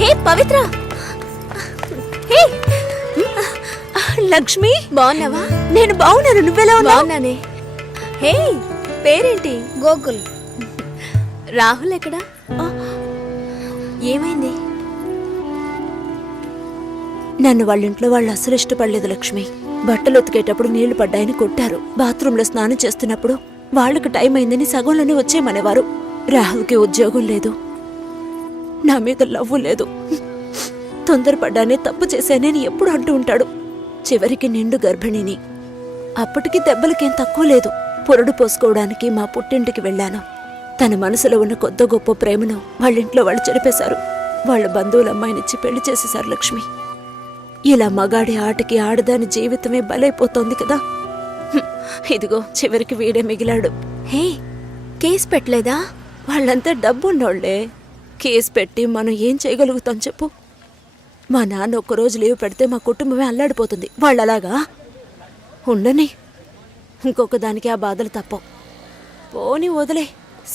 హే పవిత్ర, హే లక్ష్మి, బాగున్నావా? నేను బాగున్నాను, నువ్వెలా ఉన్నావు? బాగున్నానే. హే పేరేంటి? గోకుల్. రాహుల్ ఎక్కడా? ఏమైంది? నన్ను వాళ్ళింట్లో వాళ్ళు అసలు ఇష్టపడలేదు లక్ష్మి. బట్టలు ఉతికేటప్పుడు నీళ్లు పడ్డాయని కొట్టారు. బాత్రూంలో స్నానం చేస్తున్నప్పుడు వాళ్ళకి టైం అయిందని సగంలోనే వచ్చేయమనేవారు. రాహుల్కి ఉద్యోగం లేదు, నా మీద లవ్వు లేదు. తొందరపడ్డానే తప్పు చేశానని ఎప్పుడు అంటూ ఉంటాడు. చివరికి నిండు గర్భిణిని. అప్పటికి దెబ్బలకేం తక్కువ లేదు. పొరడు పోసుకోవడానికి మా పుట్టింటికి వెళ్ళాను. తన మనసులో ఉన్న కొద్ది గొప్ప ప్రేమను వాళ్ళింట్లో వాళ్ళు చెరిపేశారు. వాళ్ళ బంధువుల అమ్మాయినిచ్చి పెళ్లి చేసేశారు లక్ష్మి. ఇలా మగాడి ఆటకి ఆడదాని జీవితమే బలైపోతోంది కదా. ఇదిగో చివరికి వీడే మిగిలాడు. హే కేసు పెట్టలేదా? వాళ్ళంతా డబ్బున్నోళ్లే. కేసు పెట్టి మనం ఏం చేయగలుగుతాం చెప్పు? మా నాన్న ఒక్కరోజు లీవ్ పెడితే మా కుటుంబమే అల్లాడిపోతుంది. వాళ్ళలాగా ఉండని. ఇంకొక దానికి ఆ బాధలు తప్పవు. పోని వదిలే.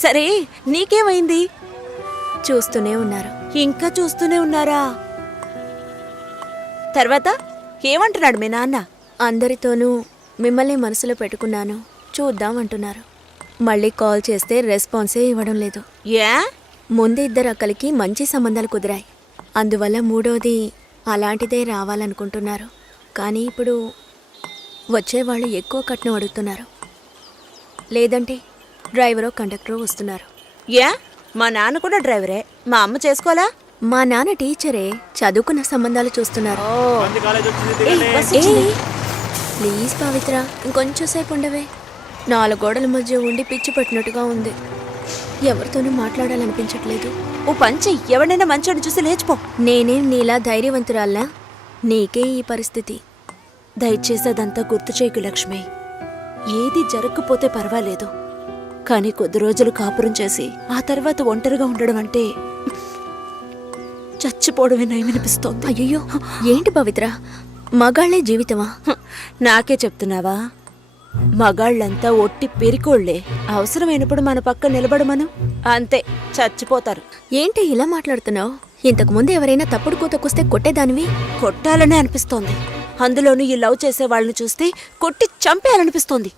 సరే నీకేమైంది? చూస్తూనే ఉన్నారు. ఇంకా చూస్తూనే ఉన్నారా? తర్వాత ఏమంటున్నాడు మీ నాన్న? అందరితోనూ మిమ్మల్ని మనసులో పెట్టుకున్నాను, చూద్దాం అంటున్నారు. మళ్ళీ కాల్ చేస్తే రెస్పాన్సే ఇవ్వడం లేదు. ఏ? ముందు ఇద్దరు అక్కలకి మంచి సంబంధాలు కుదిరాయి. అందువల్ల మూడోది అలాంటిదే రావాలనుకుంటున్నారు. కానీ ఇప్పుడు వచ్చేవాళ్ళు ఎక్కువ కట్నం అడుగుతున్నారు. లేదంటే డ్రైవరో కండక్టరో వస్తున్నారు. ఏ? మా నాన్న కూడా డ్రైవరే. మా అమ్మ చేసుకోవాలా? మా నాన్న టీచరే, చదువుకున్న సంబంధాలు చూస్తున్నారు. ప్లీజ్ పవిత్ర, ఇంకొంచెం సేపు ఉండవే. 4 గోడల మధ్య ఉండి పిచ్చి పట్టినట్టుగా ఉంది. ఎవరితోనూ మాట్లాడాలనిపించట్లేదు. ఓ పంచి, ఎవడైనా మంచోడు చూసి లేచిపో. నేనేం నీలా ధైర్యవంతురాల్లా? నీకే ఈ పరిస్థితి. దయచేసి అదంతా గుర్తు చేయకు లక్ష్మి. ఏది జరగకపోతే పర్వాలేదు, కానీ కొద్ది రోజులు కాపురం చేసి ఆ తర్వాత ఒంటరిగా ఉండడం అంటే చచ్చిపోవడమే నయమనిపిస్తోంది. అయ్యో ఏంటి పవిత్ర, మగాళ్లే జీవితమా? నాకే చెప్తున్నావా? మగాళ్ళంతా ఒట్టి పెరికోళ్లే. అవసరమైనప్పుడు మన పక్క నిలబడమను, అంతే చచ్చిపోతారు. ఏంటి ఇలా మాట్లాడుతున్నావు? ఇంతకు ముందు ఎవరైనా తప్పుడు కూతకొస్తే కొట్టేదానివి. కొట్టాలనే అనిపిస్తోంది. అందులోనూ ఈ లవ్ చేసే వాళ్ళని చూస్తే కొట్టి చంపేయాలనిపిస్తోంది.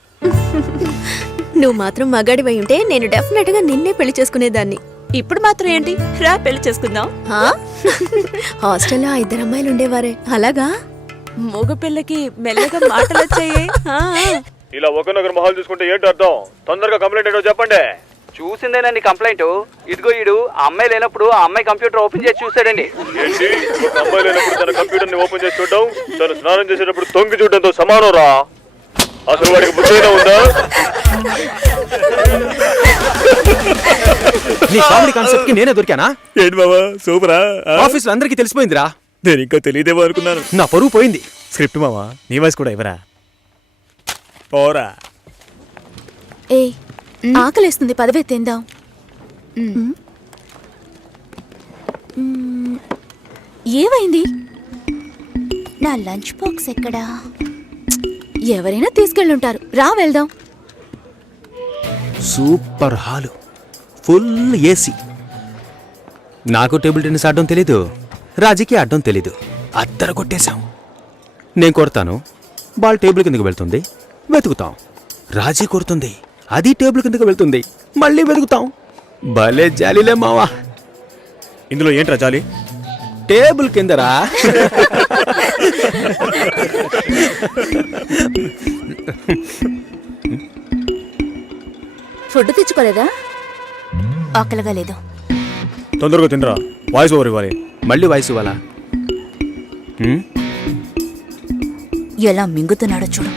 నువ్వు మాత్రం మగాడివై ఉంటే నేను డెఫినెట్ గా నిన్నే పెళ్లి చేసుకునేదాన్ని. ఇప్పుడు మాత్రం ఏంటి, రా పెళ్లి చేసుకుందాం. హాస్టల్లో 2 అమ్మాయిలు ఉండేవారే, అలాగా? మగపిల్లకి మెల్లగా మాటలు వచ్చాయి. ఇలా ఒకరినొకరు మొహాలు చూసుకుంటే ఏంటి అర్థం? తొందరగా కంప్లైంట్ ఏంటో చెప్పండి. చూసిందేనండి కంప్లైంట్. ఇదిగో ఈడు ఆ అమ్మాయి లేనప్పుడు ఆ అమ్మాయి కంప్యూటర్ ఓపెన్ చేసి చూసాడండి. ఏంటి, ఒక అమ్మాయి లేనప్పుడు తన కంప్యూటర్ ని ఓపెన్ చేసి చూడడం తను స్నానం చేసేటప్పుడు తొంగి చూడడంతో సమానం రా. అసలు వాడికి బుద్ధైనా ఉందా? నీ కామెడీ కాన్సెప్ట్ కి నేనే దొరికానా? ఏంటి బాబా సూపరా? ఆఫీస్ లో అందరికీ తెలిసిపోయిందిరా. నేను ఇంకా తెలియదేమో అనుకున్నాను. నా పరువు పోయింది. స్క్రిప్ట్ మావా, నీ వాయిస్ కూడా ఇవ్వరా? పోరా. ఏ ఆకలేస్తుంది, పదవే తిందాం. ఏమైంది? నా లంచ్ బాక్స్ ఎక్కడా? ఎవరైనా తీసుకెళ్ళుంటారు, రా వెళ్దాం. Super hall, full AC. నాకు టేబుల్ టెన్నిస్ ఆడడం తెలీదు, రాజీకి ఆడడం తెలీదు. అద్దర కొట్టేశాం. నేను కొడతాను, బాల్ టేబుల్ కిందకు వెళ్తుంది, వెతుకుతాం. రాజీ కొడుతుంది, అది టేబుల్ కిందకు వెళ్తుంది, మళ్ళీ వెతుకుతాం. భలే జాలీలే మావా. ఇందులో ఏంట్రా జాలి? టేబుల్ కిందరా. ఫుడ్ తెచ్చుకోలేదా? ఆకలిగా లేదు. తొందరగా తినరా, వాయిస్ ఓవర్ ఇవ్వాలి. మళ్ళీ వాయిస్ ఇవ్వాలా? ఎలా మింగుతున్నాడో చూడు.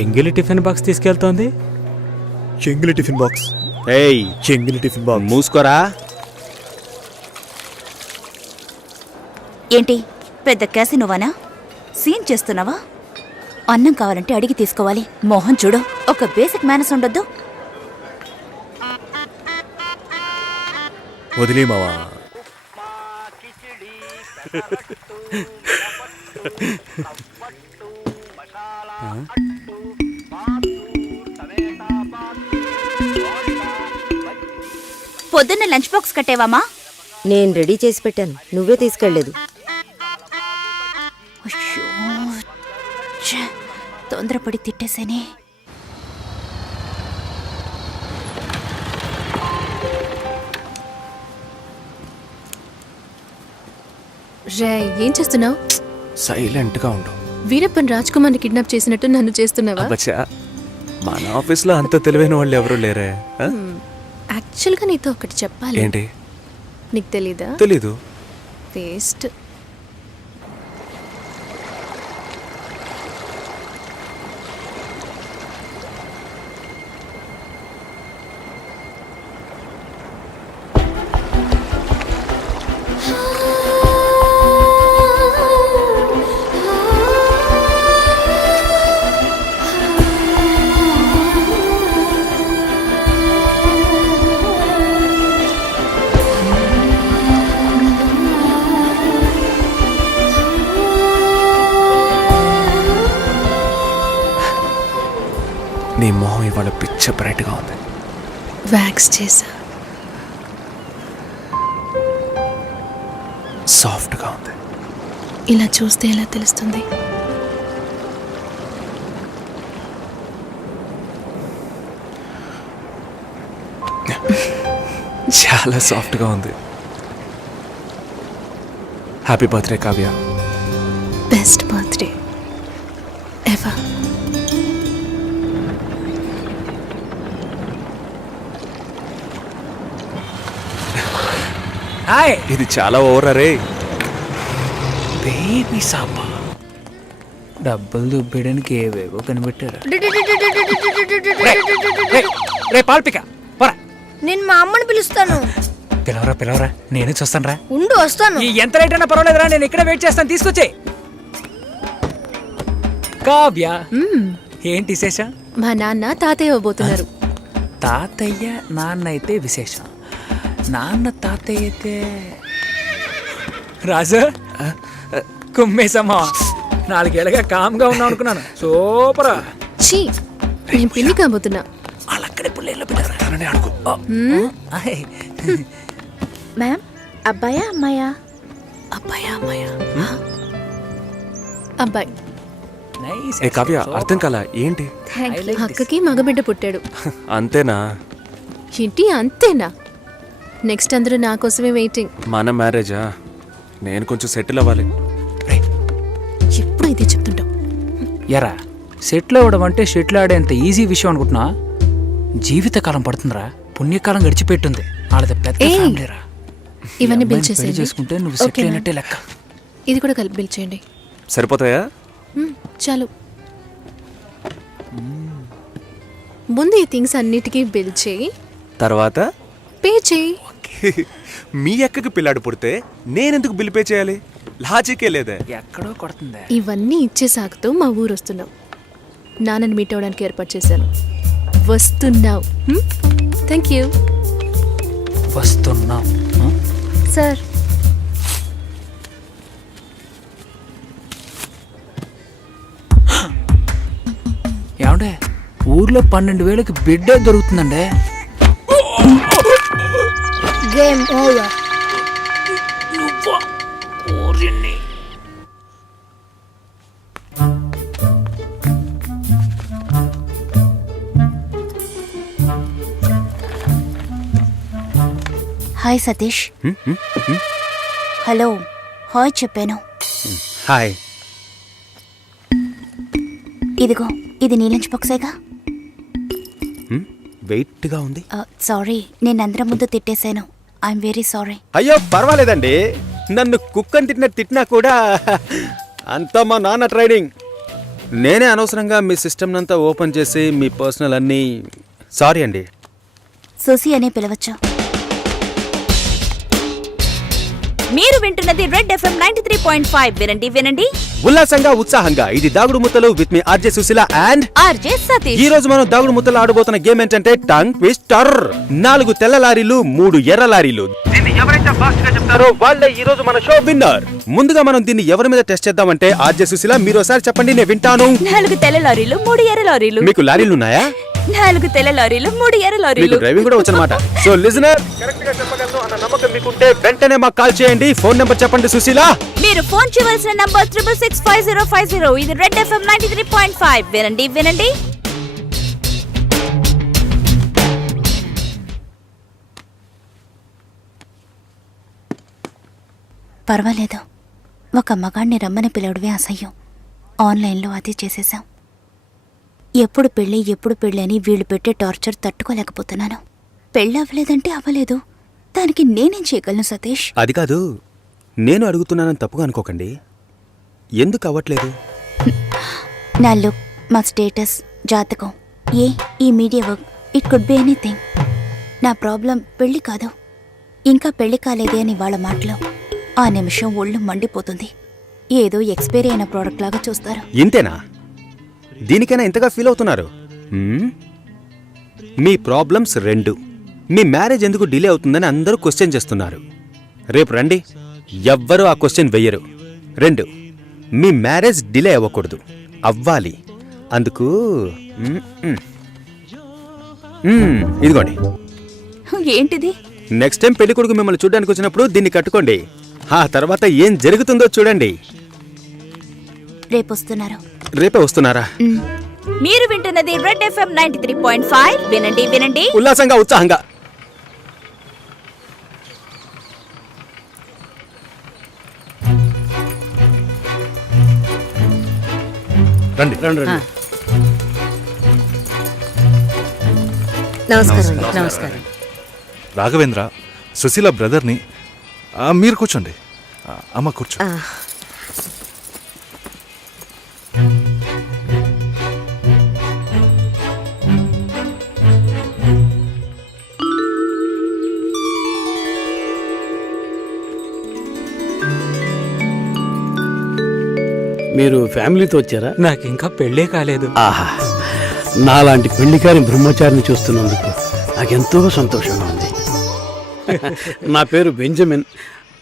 ఎంగిలి టిఫిన్ బాక్స్ తీసుకెళ్తోంది. చెంగిలి టిఫిన్ బాక్స్? ఏయ్, చెంగిలి టిఫిన్ బాక్స్. మూసుకోరా. ఏంటి పెద్ద క్యాసినోవానా? సీన్ చేస్తున్నావా? అన్నం కావాలంటే అడిగి తీసుకోవాలి. మోహన్ చూడు, ఒక బేసిక్ మేనస్ ఉండొద్దు. వదిలే మావా. పొద్దున్న లంచ్ బాక్స్ కట్టేవామా? నేను రెడీ చేసి పెట్టాను, నువ్వే తీసుకెళ్లేదు. అయ్యో, ఛే, తొందరపడి తిట్టేసేనే. రే, ఏం చేస్తున్నావు? సైలెంట్ గా ఉండు. వీరప్పన్ రాజ్ కుమార్ని కిడ్నాప్ చేసినట్టు నన్ను చేస్తున్నావా? అబ్బచ్చా, మన ఆఫీస్లో అంత తెలివైన వాళ్ళు ఎవరు లేరే. ఆ? యాక్చువల్గా నీతో ఒకటి చెప్పాలి. ఏంటి? నీకు తెలీదా? తెలీదు. వేస్ట్. నీ మొహం ఇవాళ పిచ్చ బ్రైట్ గా ఉంది. వ్యాక్స్ చేసా. సాఫ్ట్ గా ఉంది. ఇలా చూస్తే ఎలా తెలుస్తుంది? చాలా సాఫ్ట్ గా ఉంది. Happy birthday Kavya. Best birthday ever. ఇది చాలా ఓవర్ రే. బేబీ సాపా డబ్బులు దుబ్బేయడానికి ఏవేవో కనిపెట్టారు. రే పాల్పిక పోరా. నేను మా అమ్మని పిలుస్తాను. పిలవరా పిలవరా, నేనే చూస్తాను రా. ఉండు, వస్తాను. ఈ ఎంత రేట్ అయినా పర్వాలేదురా, నేను ఇక్కడే వెయిట్ చేస్తాను. తీసుకొచ్చే. కావ్య, ఏంటి విశేషం? మా నాన్న తాతయ్య ఇవ్వబోతున్నారు. తాతయ్య నాన్న అయితే విశేషం, నాన్న తాతయ్య అయితే రాజు కుమ్మేసమ్మా. 4 ఏళ్ళగా కామ్గా ఉన్నావు అనుకున్నాను. సూపరా. చీ, నేను పిన్ని కాబోతున్నా. వాళ్ళక్కడే పుల్లేళ్ళు పెట్టారు. అడుగు. మ్యామ్, అబ్బాయా అమ్మాయా? అబ్బాయా అమ్మాయా? అబ్బాయి. నైస్. ఏ కావ్య, అర్థం కాలా ఏంటి? అక్కకి మగబిడ్డ పుట్టాడు. అంతేనా? ఏంటి అంతేనా? నెక్స్ట్ అందరూ నా కోసమే వెయిటింగ్. మన మ్యారేజా? నేను కొంచెం సెటిల్ అవ్వాలి. ఎప్పుడు ఇదే చెప్తుంటావు. ఎరా, సెటిల్ అవ్వడం అంటే షెటిల్ ఆడేంత ఈజీ విషయం అనుకుంటున్నా? జీవితకాలం పడుతుందిరా. పుణ్యకాలం గడిచిపెట్టుంది. వాళ్ళది పెద్ద ఫ్యామిలీరా. ఇవన్నీ బిల్ పెళ్లి చేసేయండి. చేసుకుంటే నువ్వు సెటిల్ ఓకేనా? అయినట్టే లెక్క. ఇది కూడా కలిపి బిల్ చేయండి. సరిపోతాయా? చాలు. ముందు ఈ థింగ్స్ అన్నిటికీ బిల్ చేయి, తర్వాత పే చేయి. మీ అక్కకి పిల్లాడు పుడితే నేనెందుకు బిల్ పే చేయాలి? లాజికే లేదే. ఎక్కడో కొడుతుంది. ఇవన్నీ ఇచ్చే సాగుతూ మా ఊరు వస్తున్నావు. నాన్నని మీట్ అవ్వడానికి ఏర్పాటు చేశాను. వస్తున్నావు. Thank you. వస్తున్నాం. సార్, ఏమండే, ఊర్లో 12,000కి బిడ్డే దొరుకుతుందండి. Game over. Hi Satish. Hello, hi చెప్పాను. హాయ్. ఇదిగో, ఇది నీ లంచ్ బాక్సేగా. వెయిట్గా ఉంది. సారీ, నేను అందరం ముందు తిట్టేశాను. I'm very sorry. అయ్యో పర్వాలేదండి. నన్ను కుక్కని తిట్టినా కూడా అంతా మా నాన్న ట్రైనింగ్. నేనే అనవసరంగా మీ సిస్టమ్ అంతా ఓపెన్ చేసి మీ పర్సనల్ అన్నీ. సారీ అండి. సుసి అనే పిలవచ్చు. మీరు వింటున్నది రెడ్ ఎఫ్ఎం 93.5. వినండి వినండి ఉల్లాసంగా ఉత్సాహంగా. ఇది దాగుడు ముత్తలు విత్ మీ RJ Sushila and RJ Satish. ఈ రోజు మనం దాగుడు ముత్తలు ఆడబోతున్న గేమ్ ఏంటంటే టంగ్ ట్విస్టర్. 4 తెల్ల లారీలు, 3 ఎర్ర లారీలు. ఎవరైతే ఫాస్ట్ గా చెప్తారో వాళ్ళే ఈ రోజు మన షో విన్నర్. ముందుగా మనం దీన్ని ఎవరి మీద టెస్ట్ చేద్దామంటే ఆర్జే సుశీల మీరు ఒకసారి చెప్పండి, నేను వింటాను. 4 తెల్ల లారీలు, 3 ఎర్ర లారీలు. మీకు లారీలు ఉన్నాయా? 4 తెల్ల లారీలు 3 ఎర్ర మీకు లారీలు. డ్రైవింగ్ కూడా వచ్చనమాట. సో లిజనర్, కరెక్ట్ గా చెప్పగలను అన్న నమ్మకం మీకుంటే వెంటనే మాకు కాల్ చేయండి. ఫోన్ నెంబర్ చెప్పండి సుశీల. మీరు ఫోన్ చేయవలసిన నంబర్ 6665050. ఇది రెడ్ FM 93.5. వినండి వినండి. పర్వాలేదు, ఒక మగాణ్ణి రమ్మని పిలవడమే అసహ్యం. ఆన్లైన్లో అది చేసేసాం. ఎప్పుడు పెళ్ళి అని వీళ్ళు పెట్టే టార్చర్ తట్టుకోలేకపోతున్నాను. పెళ్ళి అవ్వలేదంటే అవ్వలేదు, దానికి నేనేం చేయగలను సతీష్? అది కాదు, నేను అడుగుతున్నానని తప్పుగా అనుకోకండి. ఎందుకు అవ్వట్లేదు? నా లుక్, మా స్టేటస్, జాతకం, ఈ media work, it could be anything. నా ప్రాబ్లం పెళ్లి కాదు, ఇంకా పెళ్లి కాలేదే అని వాళ్ళ మాటలు. ఆ నిమిషం ఒళ్ళు మండిపోతుంది. ఏదో ఎక్స్పైరీ అయిన ప్రోడక్ట్ లాగా చూస్తారు. ఇంతేనా? దీనికైనా ఇంతగా ఫీల్ అవుతున్నారు? మీ ప్రాబ్లమ్స్ 2. మీ మ్యారేజ్ ఎందుకు డిలే అవుతుందని అందరూ క్వశ్చన్ చేస్తున్నారు. రేపు రండి, ఎవ్వరూ ఆ క్వశ్చన్ వెయ్యరు. 2, మీ మ్యారేజ్ డిలే అవ్వకూడదు, అవ్వాలి. అందుకు ఇదిగోండి. ఏంటిది? నెక్స్ట్ టైం పెళ్లి కొడుకు మిమ్మల్ని చూడడానికి వచ్చినప్పుడు దీన్ని కట్టుకోండి. ఆ తర్వాత ఏం జరుగుతుందో చూడండి. రేపొస్తున్నారు. రేపే వస్తున్నారా? మీరు వింటున్నది రెడ్ FM 93.5. వినండి వినండి. ఉల్లాసంగా, ఉత్సాహంగా. రండి రండి. నమస్కారం. నమస్కారం. రాఘవేంద్ర, సుశీల బ్రదర్ని. మీరు కూర్చోండి. అమ్మ కూర్చో. మీరు ఫ్యామిలీతో వచ్చారా? నాకు ఇంకా పెళ్ళే కాలేదు. ఆహా, నాలాంటి పెళ్లికారి బ్రహ్మచారిని చూస్తున్నందుకు నాకెంతో సంతోషంగా ఉంది. నా పేరు బెంజమిన్.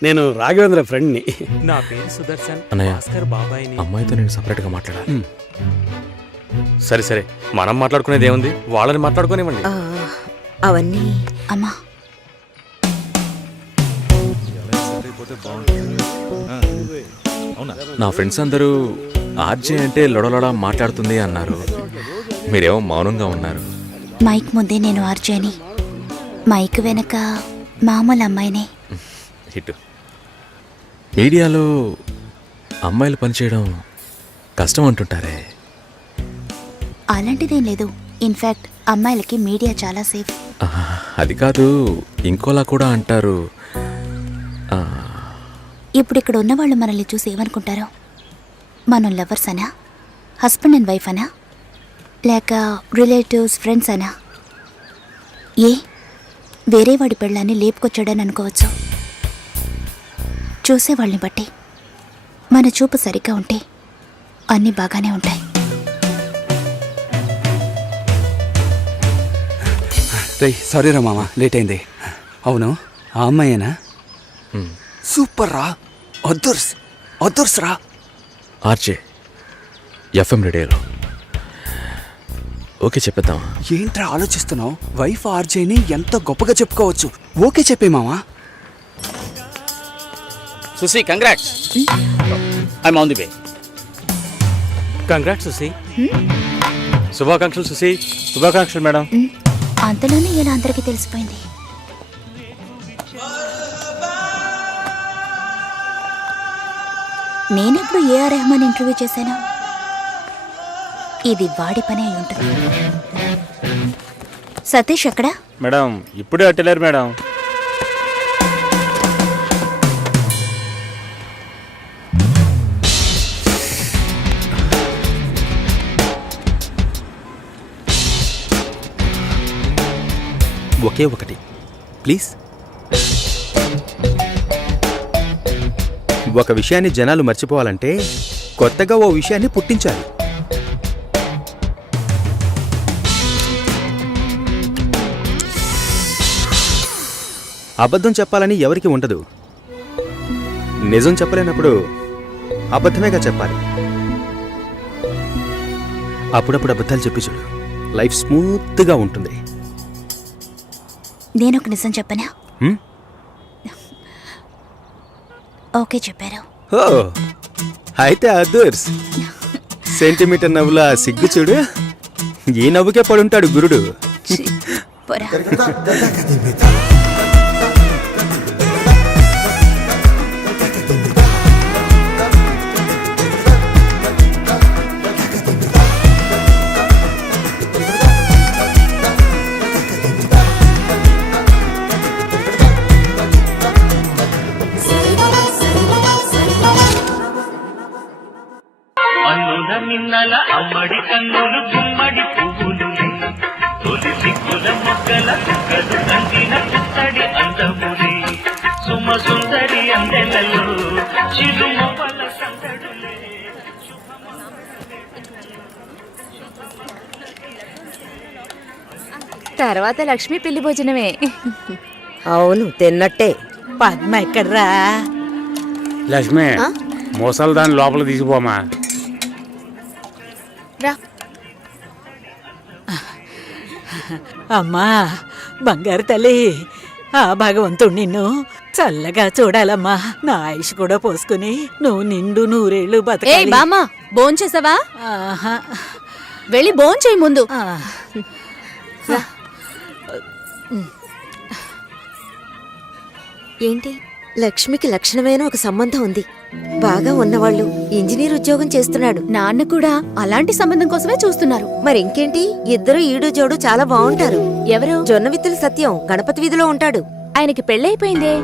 నేను రాఘవేంద్ర ఫ్రెండ్ని. నా పేరు సుదర్శన్. అన్నయ్య, భాస్కర్ బాబాయ్ని. అమ్మాయితో నేను సపరేట్గా మాట్లాడాలి. సరే సరే, మనం మాట్లాడుకునేది ఏముంది, వాళ్ళని మాట్లాడుకోనివ్వండి. అవన్నీ అమ్మా, నా ఫ్రెండ్స్ అందరూ ఆర్జే అంటే లొడలొడ మాట్లాడుతుంది అన్నారు. మీరేమో మౌనంగా ఉన్నారు. మైక్ ముందే నేను ఆర్జేని, మైక్ వెనక మామూలు అమ్మాయినే. హిట్. మీడియాలో అమ్మాయిలు పనిచేయడం కష్టం అంటుంటారే. అలాంటిదేం లేదు. ఇన్ఫ్యాక్ట్ అమ్మాయిలకి మీడియా చాలా సేఫ్. అది కాదు, ఇంకోలా కూడా అంటారు. ఇప్పుడు ఇక్కడ ఉన్నవాళ్ళు మనల్ని చూసి ఏమనుకుంటారో? మనం లవర్స్ అనా, హస్బెండ్ అండ్ వైఫ్ అనా, లేక రిలేటివ్స్, ఫ్రెండ్స్ అనా? వేరే వాడి పెళ్ళాన్ని లేపుకొచ్చాడని అనుకోవచ్చు. చూసేవాళ్ళని బట్టి మన చూపు సరిగ్గా ఉంటే అన్నీ బాగానే ఉంటాయి. సారీ రా మామ, లేట్ అయింది. అవును, ఆ అమ్మాయేనా? సూపర్ రా, అదర్స్ రా. ఆర్జే ఎఫ్ఎం రేడియోలో. ఓకే చెప్పేద్దామా? ఏంట్రా ఆలోచిస్తున్నావు? వైఫ్ ఆర్జేని ఎంత గొప్పగా చెప్పుకోవచ్చు. ఓకే చెప్పే మామా. Susi, congrats. I'm on the way. Congrats Susi. శుభాకాంక్షలు సుసి. శుభాకాంక్షలు మేడం. అంతలోనే ఇలా అందరికీ తెలిసిపోయింది. నేనెప్పుడు ఏఆర్ రెహమాన్ ఇంటర్వ్యూ చేశాను? ఇది వాడి పని అయి ఉంటుంది. సతీష్ ఎక్కడా? మేడం ఇప్పుడే అట్టలేరు మేడం. ఒకే ఒకటి ప్లీజ్. ఒక విషయాన్ని జనాలు మర్చిపోవాలంటే కొత్తగా ఓ విషయాన్ని పుట్టించాలి. అబద్ధం చెప్పాలని ఎవరికి ఉండదు. నిజం చెప్పలేనప్పుడు అబద్ధమేగా చెప్పాలి. అప్పుడప్పుడు అబద్ధాలు చెప్పి చూడు, లైఫ్ స్మూత్గా ఉంటుంది. నేను ఒక నిజం చెప్పనా? హ్మ్? ఓకే చెప్పారు. ఓ అయితే అదర్స్ సెంటీమీటర్ నవ్వుల సిగ్గు చూడు, ఈ నవ్వుకే పడుంటాడు గురుడు. పోరా. నిన్నల అమ్మడి కన్నులు గుమ్మడి పువ్వులు తొలి సిగ్గుల మొగ్గల సుక్కలు కంటిన పుత్తడి అందములే సుమ సుందరి అందెలలో చిరుమల సందడులే. తర్వాత లక్ష్మి పెళ్లి భోజనమే. అవును తిన్నట్టే. పద్మ ఎక్కడ్రా? లక్ష్మి మోసాలు దాని లోపల తీసిపోమా. రా. అమ్మా బంగారు తల్లి, ఆ భగవంతుడు నిన్ను చల్లగా చూడాలమ్మా. నా ఆయుష్ కూడా పోసుకుని నువ్వు నిండు నూరేళ్లు ఏ బతకాలి. బామ్మ భోంచేసావా? ఆహా. వెళ్ళి భోంచేయి ముందు. ఆ. ఏంటి, లక్ష్మికి లక్షణమైన ఒక సంబంధం ఉంది. బాగా ఉన్నవాళ్ళు, ఇంజనీర్ ఉద్యోగం చేస్తున్నాడు. నాన్న కూడా అలాంటి సంబంధం కోసమే చూస్తున్నారు. మరి ఇంకేంటి, ఇద్దరు ఈడు జోడు చాలా బాగుంటారు. ఎవరు? జొన్న విత్తుల సత్యం గణపతి వీధిలో ఉంటాడు. ఆయనకి పెళ్ళైపోయిందే.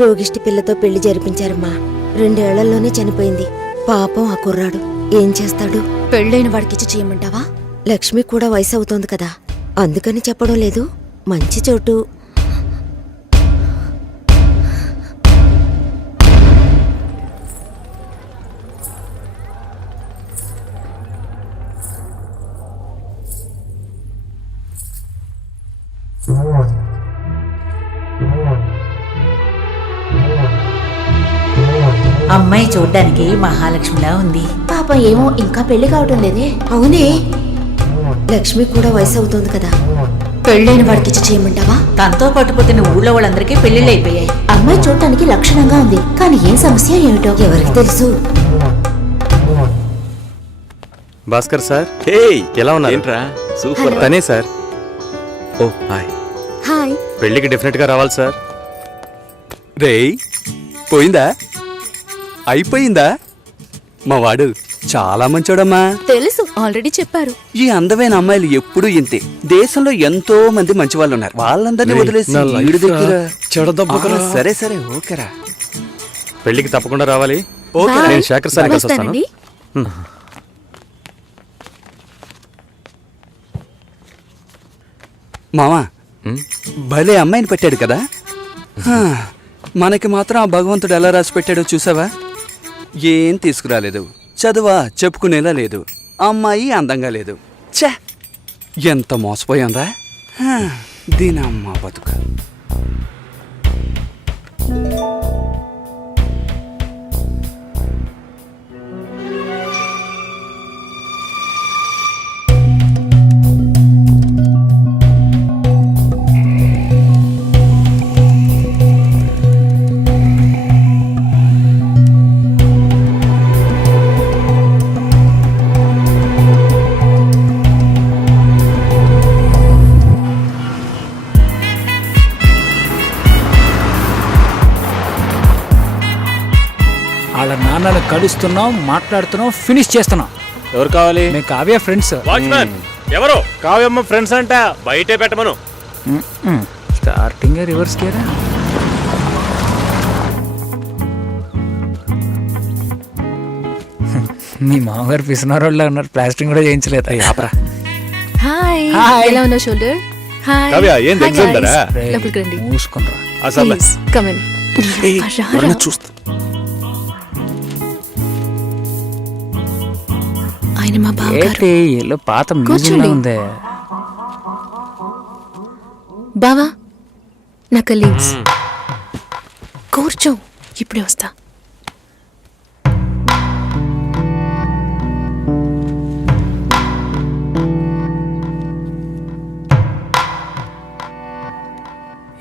రోగిష్టి పిల్లతో పెళ్లి జరిపించారమ్మా. 2 ఏళ్లలోనే చనిపోయింది. పాపం ఆ కుర్రాడు ఏం చేస్తాడు? పెళ్ళైన వాడికిచ్చి చేయమంటావా? లక్ష్మి కూడా వయసు అవుతోంది కదా, అందుకని చెప్పడం లేదు. మంచి చోటు. అమ్మాయి చూడ్డానికి మహాలక్ష్మిలా ఉంది. పాపం ఏమో ఇంకా పెళ్లి కావటం లేదే. అవునే, లక్ష్మి కూడా వయసు అవుతోంది కదా. పెళ్ళైన వాడికిచ్చి చేయమంటావా? తనతో పాటు పుట్టిన ఊళ్ళో వాళ్ళందరికీ పెళ్లిళ్ళు అయిపోయాయి. అమ్మాయి చూడటానికి లక్షణంగా ఉంది, కానీ ఏం సమస్య ఏమిటో ఎవరికి తెలుసు? భాస్కర్ సార్, హే ఎలా ఉన్నారు? ఏంట్రా సూపర్. తనే సార్. ఓ హాయ్. హాయ్. పెళ్ళికి డెఫినెట్గా రావాలి సార్. రేయ్ పోయిందా? అయిపోయిందా? మా వాడు చాలా మంచోడమ్మా. తెలుసు, ఆల్రెడీ చెప్పారు. ఈ అందమైన అమ్మాయిలు ఎప్పుడూ ఇంతే. దేశంలో ఎంతో మంది మంచి వాళ్ళు ఉన్నారు. వాళ్ళందరినీ వదిలేసి నా లైఫ్ వీడి దగ్గర చెడదబ్బుకురా. సరే సరే ఓకేరా. పెళ్ళికి తప్పకుండా రావాలి. Okay Bye. నేను శేఖర్ సార్ కలిసి వస్తాను. వస్తానండి. మామా ఉమ్, భలే అమ్మాయిని పెట్టాడు కదా. హా, మనకి మాత్రం ఆ భగవంతుడు ఎలా రాసి పెట్టాడో చూసావా? ఏం తీసుకురాలేదు, చదువా చెప్పుకునేలా లేదు, అమ్మాయి అందంగా లేదు. ఛే, ఎంత మోసపోయాంరా. హా, దీనమ్మ బతుక. వాళ్ళ నాన్నలు కలుస్తున్నాం, మాట్లాడుతున్నాం, ఫినిష్ చేస్తున్నాం. ఎవరు కావాలి? మేము కావ్య ఫ్రెండ్స్. వాచ్మ్యాన్ ఎవరు? కావ్యమ్మ ఫ్రెండ్స్ అంట. బయటే పెట్టమను. స్టార్టింగ్ రివర్స్ గేరా. మీ మామగారు పిసినారోళ్ళ ఉన్నారు, ప్లాస్టింగ్ కూడా చేయించలేదు. ఆపరా. హాయ్. హాయ్. ఎలా ఉన్నావు షోల్డర్? హాయ్. కావ్య, ఏం Hi, ఎగ్జామ్ guys. దరా? లోపలికి రండి. మూసుకునరా. అసలు Please, come in. రారా. చూస్తా. ఆయన మా బావగారు. ఏంటి ఏలో పాత మ్యూజియం కూర్చోండి. ఉంది. బావా, నా కలీగ్స్. కూర్చో, ఇప్పుడే వస్తా.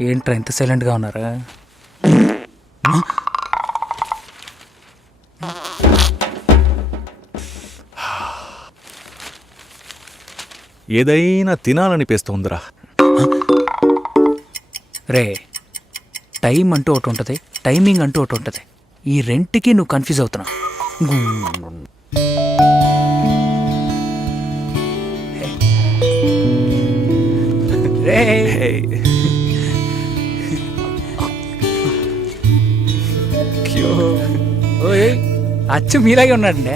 ఏంట్రా ఇంత సైలెంట్గా ఉన్నారా? ఏదైనా తినాలనిపిస్తోందిరా. రే, టైం అంటూ ఒకటి ఉంటుంది, టైమింగ్ అంటూ ఒకటి ఉంటుంది. ఈ రెంట్కి నువ్వు కన్ఫ్యూజ్ అవుతున్నావు. రే, ఓయ్, అచ్చు మీలాగే ఉన్నాడండి.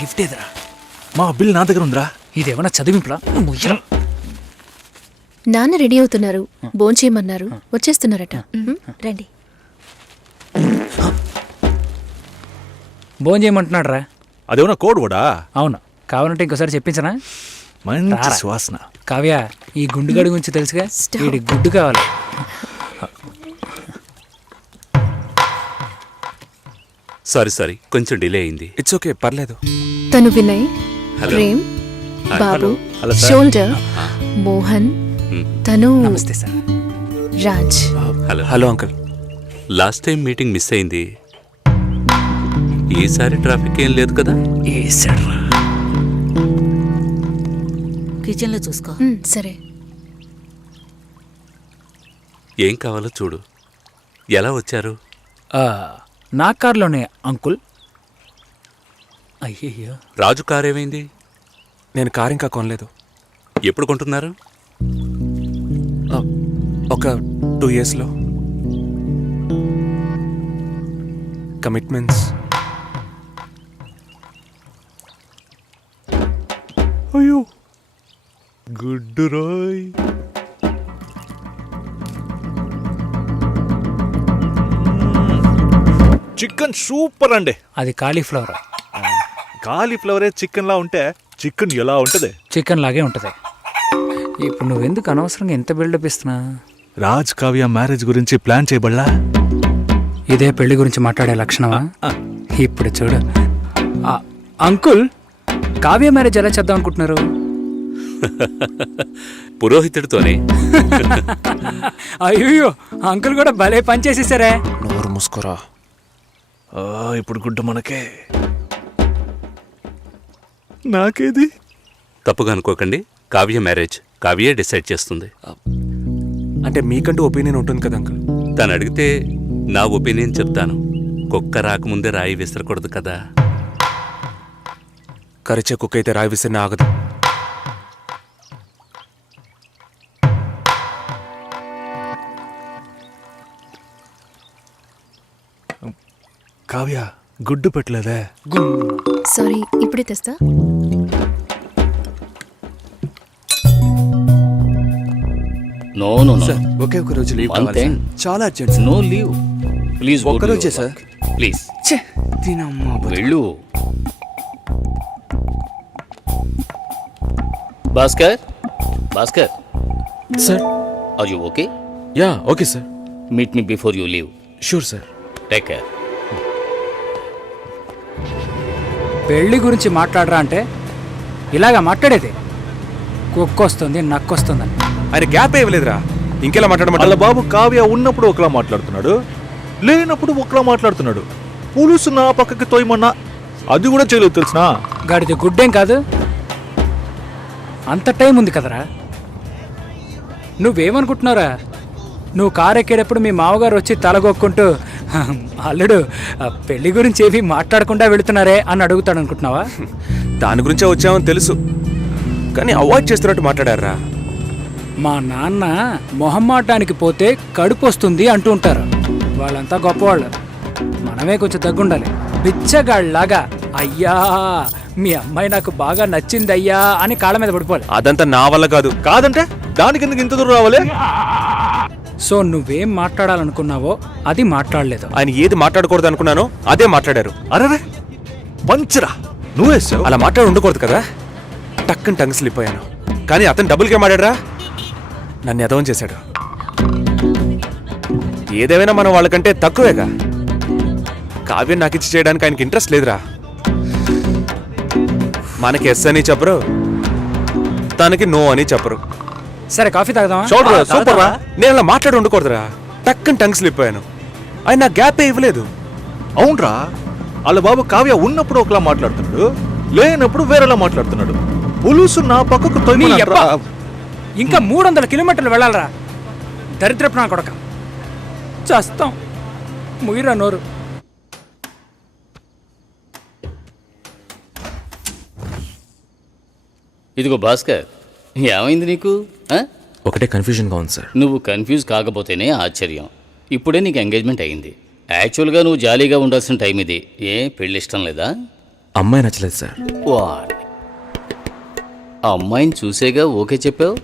గిఫ్ట్ ఏదిరా? మా బిల్ నా దగ్గర ఉందిరా. ఇదేమన్నా చదివింపులా? నాన్న రెడీ అవుతున్నారు, భోంచేయమన్నారు, వచ్చేస్తున్నారట. రండి. భోజనం చేయమంటున్నాడు రా. అదేమన్నా కోడ్ కూడా? అవును, కావాలంటే ఇంకోసారి చెప్పించనా? మంచి రారా. సువాసన. కావ్య, ఈ గుండుగడి గురించి తెలుసుగా, వీడి గుడ్డు కావాలి. సారీ కొంచెం డిలే అయింది. ఇట్స్ ఓకే, పర్లేదు. తను వినయ్, హలో. ప్రేమ్, బాబు, హలో సార్. షోల్డర్, మోహన్, తను నమస్తే sir. Raj. Hello. Hello uncle. Last time meeting miss అయింది. ఈసారి ట్రాఫిక్ ఏం లేదు కదా? కిచెన్లో చూసుకో. సరే. ఏం కావాలో చూడు. ఎలా వచ్చారు? నా కార్లోనే అంకుల్. అయ్యయ్యో, రాజు కార్ ఏమైంది? నేను కార్ ఇంకా కొనలేదు. ఎప్పుడు కొంటున్నారు? ఒక 2 yearsలో. కమిట్మెంట్స్. అయ్యో, గుడ్డు రోయ్. చికెన్ సూపర్ అండి. అది కాలీఫ్లవర్. కాలీఫ్లవరే చికెన్ లా ఉంటే చికెన్ ఎలా ఉంటది? చికెన్ లాగే ఉంటుంది. ఇప్పుడు నువ్వెందుకు అనవసరంగా ఎంత బిల్డప్ ఇస్తున్నా? రాజ్ కావ్య మ్యారేజ్ గురించి ప్లాన్ చేయబడలా? ఇదే పెళ్లి గురించి మాట్లాడే లక్షణమా? ఇప్పుడు చూడు. అంకుల్, కావ్య మ్యారేజ్ ఎలా చేద్దాం అనుకుంటున్నారు? పురోహితుడితోనే. అయ్యో, అంకుల్ కూడా భలే పని చేసేసారే. నోరు మూసుకోరా. ఇప్పుడు గుడ్డు మనకే. నాకేది? తప్పుగా అనుకోకండి, కావ్య మ్యారేజ్ కావ్యే డిసైడ్ చేస్తుంది. అంటే మీకంటూ ఒపీనియన్ ఉంటుంది కదా అంకుల్. తను అడిగితే నా ఒపీనియన్ చెప్తాను. కుక్క రాకముందే రాయి విసరకూడదు కదా. కరిచే కుక్క అయితే రాయి విసిరిన ఆగదు. కావ్య, గుడ్డు పెట్టలేదే? సారీ, ఇప్పుడే తెస్తా. No no no. ఒకే ఒక రోజు లీవ్ One కావాలి thing. సార్. చాలా అర్జెంట్. No leave. ప్లీజ్ ఒక్క రోజే సార్. ప్లీజ్ ఛే, దీనమ్మా బతుకు. వెళ్ళు. Bhaskar, Bhaskar, sir. Are you okay? Yeah okay sir. Meet me before you leave. Sure sir. Take care. పెళ్లి గురించి మాట్లాడరా అంటే ఇలాగా మాట్లాడేది? కుక్కొస్తుంది, నక్కొస్తుందని. ఆయన గ్యాప్ ఇవ్వలేదురా. ఇంకెలా మాట్లాడమంట? వాళ్ళ బాబు కావ్య ఉన్నప్పుడు ఒకలా మాట్లాడుతున్నాడు, లేనప్పుడు ఒకలా మాట్లాడుతున్నాడు. పులుసు నా పక్కకి తోయమన్నా అది కూడా చేయలేదు తెలుసునా? గాడిది గుడ్డేం కాదు. అంత టైం ఉంది కదరా. నువ్వేమనుకుంటున్నారా? నువ్వు కారు ఎక్కేటప్పుడు మీ మామగారు వచ్చి తలగొక్కుంటూ అల్లుడు పెళ్లి గురించి ఏవి మాట్లాడకుండా వెళుతున్నారే అని అడుగుతాడు అనుకుంటున్నావా? దాని గురించే వచ్చామని తెలుసు, కానీ అవాయిడ్ చేస్తున్నట్టు మాట్లాడారా. మా నాన్న మొహమ్మాటానికి పోతే కడుపు వస్తుంది అంటూ ఉంటారు. వాళ్ళంతా గొప్పవాళ్ళు, మనమే కొంచెం తగ్గుండాలి. బిచ్చగాళ్ళలాగా అయ్యా మీ అమ్మాయి నాకు బాగా నచ్చింది అయ్యా అని కాళ్ళ మీద పడిపోవాలి. అదంతా నా వల్ల కాదు. కాదంటే దానికి ఎందుకు ఇంత దూరం రావాలి? సో నువ్వేం మాట్లాడాలనుకున్నావో అది మాట్లాడలేదు. ఆయన ఏది మాట్లాడకూడదు అనుకున్నానో అదే మాట్లాడారు. అరే పంచరా, నువ్వేసావు. అలా మాట్లాడి ఉండకూడదు కదా. టక్కని టంగ్ స్లిప్ అయ్యాను. కానీ అతను డబుల్గా మాట్లాడరా, నన్ను ఎదవం చేశాడు. ఏదేమైనా మనం వాళ్ళకంటే తక్కువేగా. కావ్యం నాకు ఇచ్చి చేయడానికి ఆయనకి ఇంట్రెస్ట్ లేదురా. మనకి ఎస్ అని చెప్పరు, మొత్తానికి నో అని చెప్పరు. సరే కాఫీ తాగుదామా? చూడరా సూపర్ రా. నేను అలా మాట్లాడి ఉండకూడదురా. టక్కని టంగ్ స్లిప్ అయ్యాను. ఆయన నా గ్యాపే ఇవ్వలేదు. అవునరా, వాళ్ళ బాబు కావ్య ఉన్నప్పుడు ఒకలా మాట్లాడుతున్నాడు, లేనప్పుడు వేరేలా మాట్లాడుతున్నాడు. పులుసు నా పక్కకు నీ తొయ్యమంటారా? యబ్బ. ఇంకా 300 కిలోమీటర్లు వెళ్ళాలరా. దరిద్రపు నా కొడక. చస్తాం. ముయిరా నోరు. ఇదిగో భాస్కర్, ఏమైంది నీకు? ఆ? ఒకటే కన్ఫ్యూజన్గా ఉంది సార్. నువ్వు కన్ఫ్యూజ్ కాకపోతేనే ఆశ్చర్యం. ఇప్పుడే నీకు ఎంగేజ్మెంట్ అయింది. యాక్చువల్గా నువ్వు జాలీగా ఉండాల్సిన టైం ఇది. ఏ పెళ్ళి ఇష్టం లేదా? అమ్మాయి నచ్చలేదు సార్. వాడి అమ్మాయిని చూసేగా ఓకే చెప్పావు.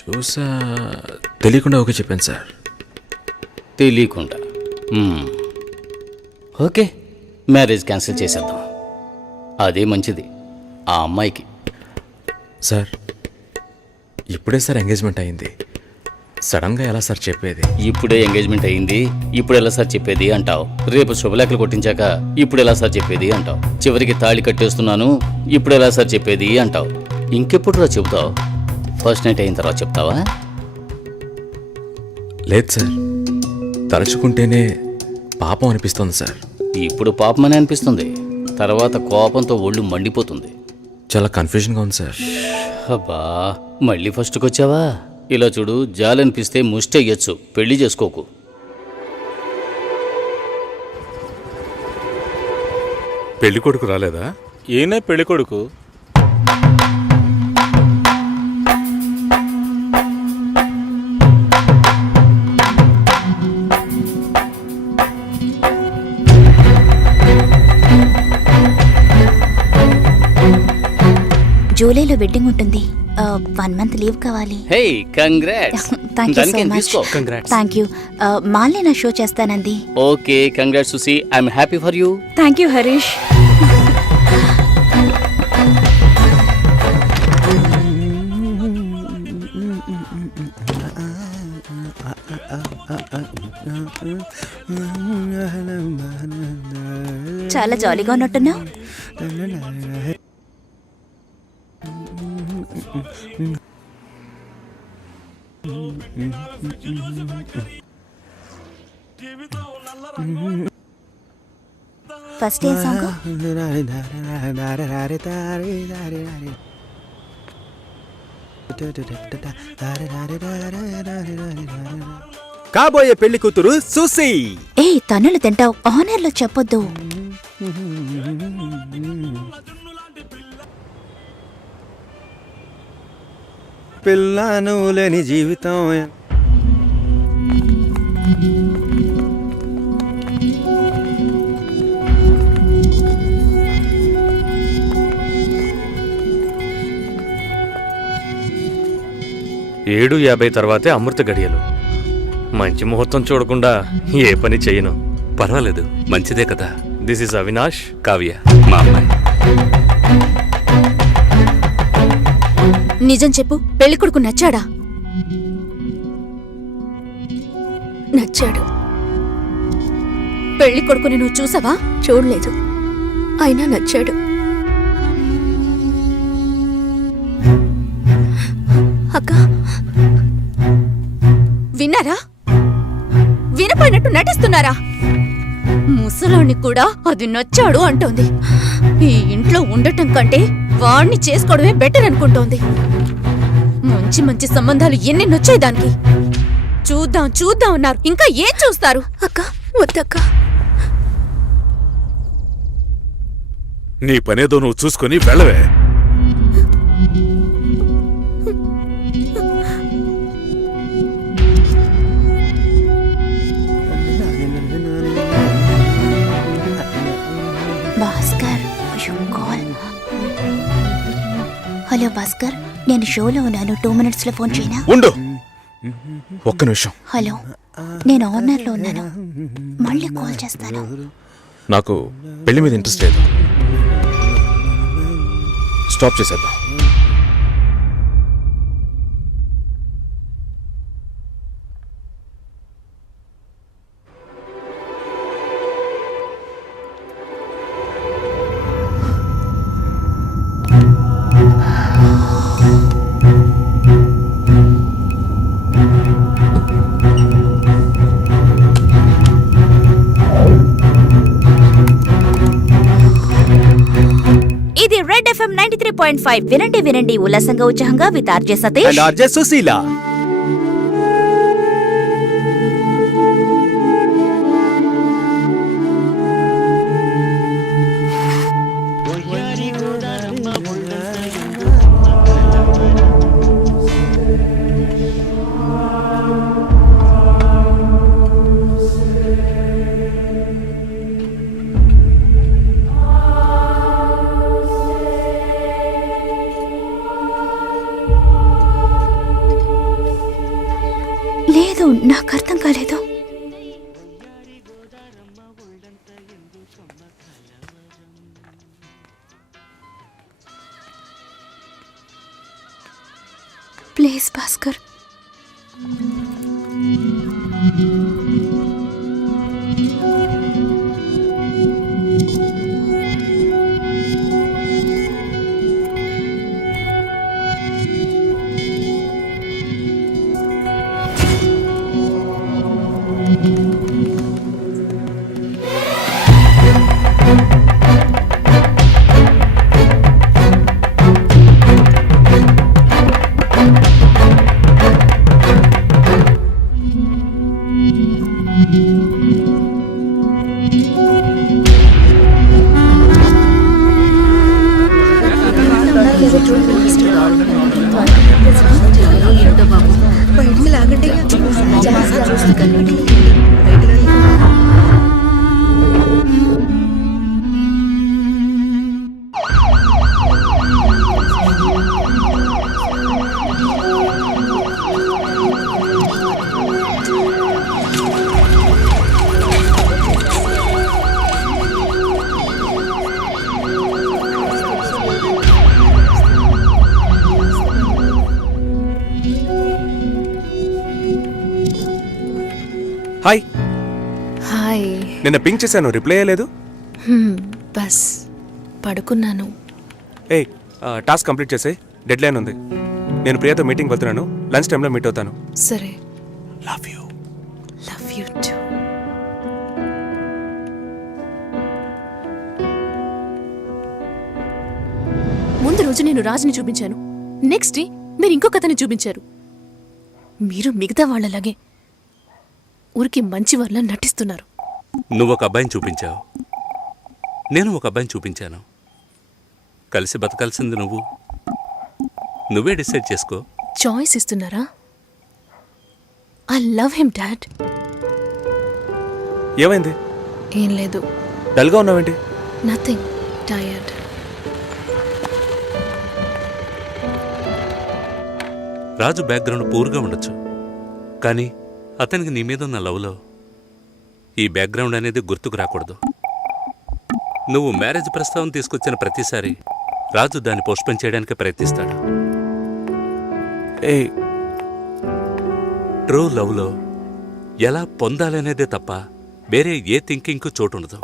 చూసా తెలియకుండా ఓకే చెప్పాను సార్. తెలియకుండా. ఓకే, మ్యారేజ్ క్యాన్సిల్ చేసేద్దాం. అదే మంచిది ఆ అమ్మాయికి. సార్ ఇప్పుడే సార్ ఎంగేజ్మెంట్ అయింది, సడన్గా ఎలా సార్ చెప్పేది? ఇప్పుడే ఎంగేజ్మెంట్ అయింది, ఇప్పుడు ఎలా సార్ చెప్పేది అంటావు. రేపు శుభలేఖలు కొట్టించాక ఇప్పుడు ఎలా సార్ చెప్పేది అంటావు. చివరికి తాళి కట్టేస్తున్నాను, ఇప్పుడు ఎలా సార్ చెప్పేది అంటావు. ఇంకెప్పుడు రా చెబుతావు? ఫస్ట్ నైట్ అయిన తర్వాత చెప్తావా? లేదు సార్, తలుచుకుంటేనే పాపం అనిపిస్తుంది సార్. ఇప్పుడు పాపమని అనిపిస్తుంది, తర్వాత కోపంతో ఒళ్ళు మండిపోతుంది. చాలా కన్ఫ్యూజన్గా ఉంది సార్. అబ్బా, మళ్ళీ ఫస్ట్కి వచ్చావా? ఇలా చూడు, జాలనిపిస్తే ముష్టెయ్యొచ్చు, పెళ్లి చేసుకోకు. పెళ్లి కొడుకు రాలేదా? ఈయనే పెళ్లి కొడుకు. జూలైలో వెడ్డింగ్ ఉంటుంది. 1 month లీవ్ కావాలి. Hey congrats. Thank you so దానికేం మచ్. తీసుకో. Thank you. మాల్ని నా షో చేస్తానంది. Okay, congrats Susi, I'm happy for you. Thank you Harish. చాలా జాలీగా ఉన్నట్టున్నావు. ఫస్ట్ ఏ సాంగ్? కాబోయే పెళ్లి కూతురు సుసి. ఏ తన్నులు తింటావు, ఆనర్లో చెప్పొద్దు. పిల్లను లేని జీవితం. ఏడు 50 తర్వాతే అమృత గడియలు. మంచి ముహూర్తం చూడకుండా ఏ పని చేయను. పర్వాలేదు, మంచిదే కదా. దిస్ ఇస్ అవినాష్, కావ్య మా అమ్మాయి. నిజం చెప్పు, పెళ్లి కొడుకు నచ్చాడా? నచ్చాడు. పెళ్లి కొడుకుని నువ్వు చూసావా? చూడలేదు, అయినా నచ్చాడు. అక్క విన్నారా? వినపోయినట్టు నటిస్తున్నారా? ముసలాన్ని కూడా అది నచ్చాడు అంటోంది. ఈ ఇంట్లో ఉండటం కంటే వాణ్ణి చేసుకోవడమే బెటర్ అనుకుంటోంది. మంచి మంచి సంబంధాలు ఎన్ని నచ్చాయి దానికి. చూద్దాం చూద్దాం అన్నారు, ఇంకా ఏం చూస్తారు? అక్క వద్దక్క. నీ పనేదో నువ్వు చూసుకొని వెళ్ళవే. భాస్కర్, కాల్. హలో భాస్కర్, నేను షోలో ఉన్నాను. 2 minutes లో ఫోన్ చేయనా? ఉండు, ఒక్క నిమిషం. హలో, నేను ఆనర్లో ఉన్నాను, మళ్ళీ కాల్ చేస్తాను. నాకు పెళ్లి మీద ఇంట్రెస్ట్ లేదు. స్టాప్ చేసేద్దాం. 93.5 వినండి వినండి ఉల్లాసంగా ఉత్సాహంగా with RJ and Satish. RJ Susheela. లేదు, నాకు అర్థం కాలేదు. ప్లీజ్ భాస్కర్. హాయ్. హాయ్. నిన్న పింక్ చేశాను, రిప్లై అయ్యలేదు. బస్ పడుకున్నాను. ఏయ్, టాస్క్ కంప్లీట్ చేసే, డెడ్ లైన్ ఉంది. నేను ప్రియతో మీటింగ్ వెళ్తున్నాను, లంచ్ టైంలో మీట్ అవుతాను. సరే. Love you. Love you too. ముందు రోజు నేను రాజుని చూపించాను, నెక్స్ట్ డే మీరు ఇంకొక అతన్ని చూపించారు. మీరు మిగతా వాళ్ళలాగే ఊరికి మంచి వాళ్ళ నటిస్తున్నారు. నువ్వు ఒక అబ్బాయిని చూపించావు, నేను ఒక అబ్బాయిని చూపించాను. కలిసి బతకాల్సింది నువ్వే డిసైడ్ చేసుకో. చాయిస్ ఇస్తున్నారా? I love him dad. ఏమైంది? ఏం లేదు. డల్గా ఉన్నావేంటి? Nothing, tired. రాజు బ్యాక్గ్రౌండ్ పూర్గా ఉండొచ్చు, కానీ అతనికి నీ మీద ఉన్న లవ్లో ఈ బ్యాక్గ్రౌండ్ అనేది గుర్తుకు రాకూడదు. నువ్వు మ్యారేజ్ ప్రస్తావన తీసుకొచ్చిన ప్రతిసారి రాజు దాన్ని పోస్ట్పోన్ చేయడానికి ప్రయత్నిస్తాడు. ట్రూ లవ్లో ఎలా పొందాలనేదే తప్ప వేరే ఏ థింకింగ్కు చోటు ఉండదు.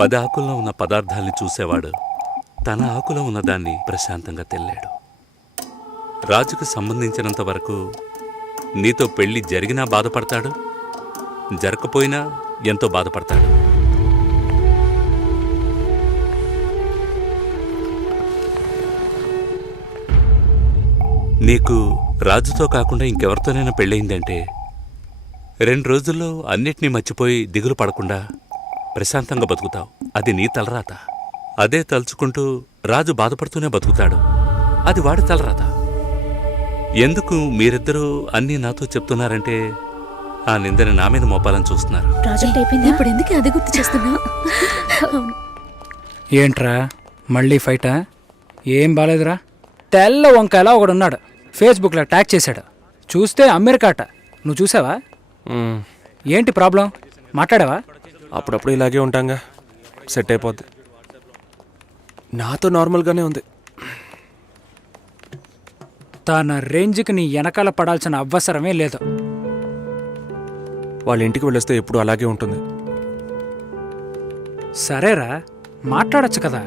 10 ఆకుల్లో ఉన్న పదార్థాల్ని చూసేవాడు తన ఆకులో ఉన్నదాన్ని ప్రశాంతంగా తెల్లాడు. రాజుకు సంబంధించినంత వరకు నీతో పెళ్లి జరిగినా బాధపడతాడు, జరగకపోయినా ఎంతో బాధపడతాడు. నీకు రాజుతో కాకుండా ఇంకెవరితోనైనా పెళ్ళయిందంటే 2 రోజుల్లో అన్నిటినీ మర్చిపోయి దిగులు పడకుండా ప్రశాంతంగా బతుకుతావు. అది నీ తలరాత. అదే తలుచుకుంటూ రాజు బాధపడుతూనే బతుకుతాడు. అది వాడి తలరాత. ఎందుకు మీరిద్దరూ అన్నీ నాతో చెప్తున్నారంటే ఆ నిందని నా మీద మోపాలని చూస్తున్నారు. ఇప్పుడు ఎందుకు అది గుర్తు చేస్తున్నా? ఏంట్రా మళ్ళీ ఫైటా? ఏం బాలేదురా. తెల్ల వంకాయలా ఒకడున్నాడు, ఫేస్బుక్లో ట్యాగ్ చేశాడు. చూస్తే అమెరికాట. నువ్వు చూసావా? ఏంటి ప్రాబ్లం? మాట్లాడావా? అప్పుడప్పుడు ఇలాగే ఉంటాంగా, సెట్ అయిపోద్ది. నాతో నార్మల్గానే ఉంది. తన రేంజ్కి నీ వెనకాల పడాల్సిన అవసరమే లేదు. వాళ్ళ ఇంటికి వెళ్ళొస్తే ఎప్పుడు అలాగే ఉంటుంది. సరేరా, మాట్లాడొచ్చు కదా.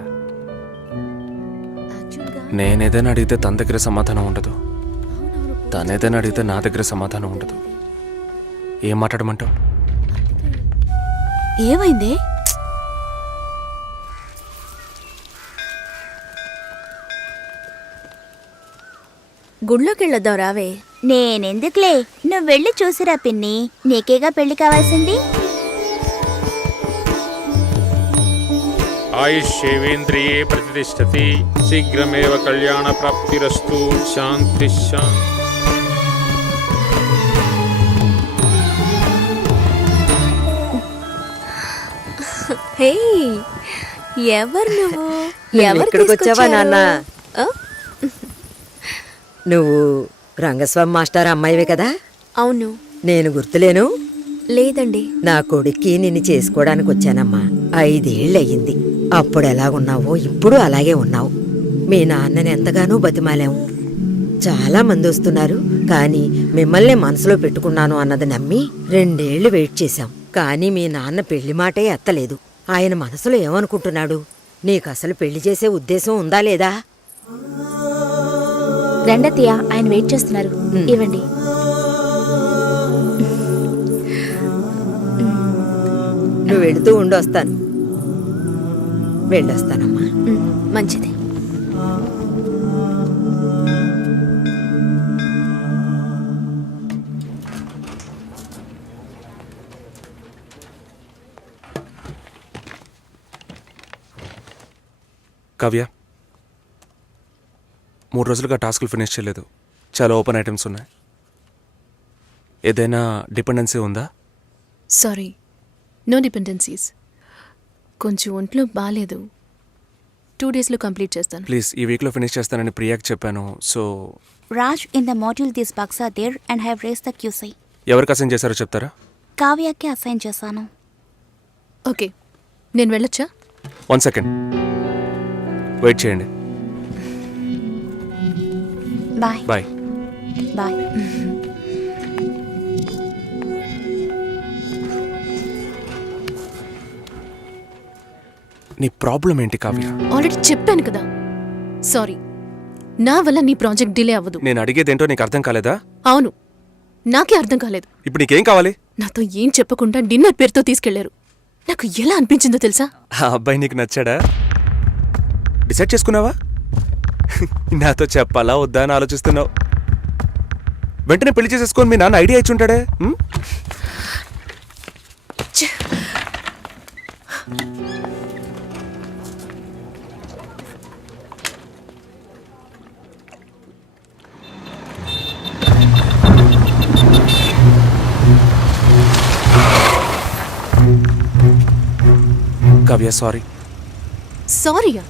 నేనేదైనా అడిగితే తన దగ్గర సమాధానం ఉండదు, తనేదైనా అడిగితే నా దగ్గర సమాధానం ఉండదు. ఏం మాట్లాడమంటావు? ఏమైంది? గుళ్ళోకి వెళ్ళొద్దాం రావే. నేనెందుకులే, నువ్వు వెళ్ళి చూసిరా పిన్ని, నీకేగా పెళ్లి కావాల్సింది. ఆయుష్యేవేంద్రియే ప్రతిష్టతి, శీఘ్రమేవ కళ్యాణ ప్రాప్తిరస్తు. శాంతి శాంతి. హే, ఎవరు నువ్వు? ఎక్కడికి వచ్చావా నాన్న? నువ్వు రంగస్వామి మాస్టర్ అమ్మాయివే కదా? అవును. నేను గుర్తులేను? లేదండి. నా కొడుక్కి నిన్ను చేసుకోవడానికి వచ్చానమ్మా. 5 ఏళ్ళయ్యింది. అప్పుడు ఎలాగున్నావో ఇప్పుడు అలాగే ఉన్నావు. మీ నాన్నని ఎంతగానో బతిమాలాం. చాలా మంది వస్తున్నారు, కానీ మిమ్మల్ని మనసులో పెట్టుకున్నాను అన్నది నమ్మి 2 ఏళ్లు వెయిట్ చేశాం. కానీ మీ నాన్న పెళ్లి మాటే ఎత్తలేదు. ఆయన మనసులో ఏమనుకుంటున్నాడు? నీకసలు పెళ్లి చేసే ఉద్దేశం ఉందా లేదా? రండత్తయ్య, ఆయన వెయిట్ చేస్తున్నారు. ఇవ్వండి. నువ్వు వెళుతూ ఉండొస్తాను. వెళ్ళొస్తానమ్మా. మంచిది. కావ్య, 3 రోజులుగా టాస్కులు ఫినిష్ చేయలేదు. చాలా ఓపెన్ ఐటమ్స్ ఉన్నాయి. ఏదైనా డిపెండెన్సీ ఉందా? Sorry, no dependencies. కొంచెం ఒంట్లో బాగాలేదు. 2 డేస్లో కంప్లీట్ చేస్తాను. ప్లీజ్, ఈ వీక్లో ఫినిష్ చేస్తానని ప్రియాకి చెప్పాను. So Raj, in the module this box are there and have raise the QC. ఎవరికి అసైన్ చేశారో చెప్తారా? కావ్యకి అసైన్ చేశాను. ఓకే, నేను వెళ్ళొచ్చా? 1 సెకండ్ వెయిట్ చేయండి. Bye bye. బాయ్. నీ ప్రాబ్లం ఏంటి కావ్య? ఆల్రెడీ చెప్పాను కదా. సారీ, నా వల్ల నీ ప్రాజెక్ట్ డిలే అవ్వదు. నేను అడిగేదేంటో నీకు అర్థం కాలేదా? అవును, నాకే అర్థం కాలేదు. ఇప్పుడు నీకేం కావాలి? నాతో ఏం చెప్పకుండా డిన్నర్ పేరుతో తీసుకెళ్లారు. నాకు ఎలా అనిపించిందో తెలుసా? ఆ అబ్బాయి నీకు నచ్చాడా? డిసైడ్ చేసుకున్నావా? నాతో చెప్పాలా వద్దా అని ఆలోచిస్తున్నావు. వెంటనే పెళ్లి చేసేసుకొని మీ నాన్న ఐడియా ఇచ్చి ఉంటాడే. కావ్య, సారీ. సారీయా?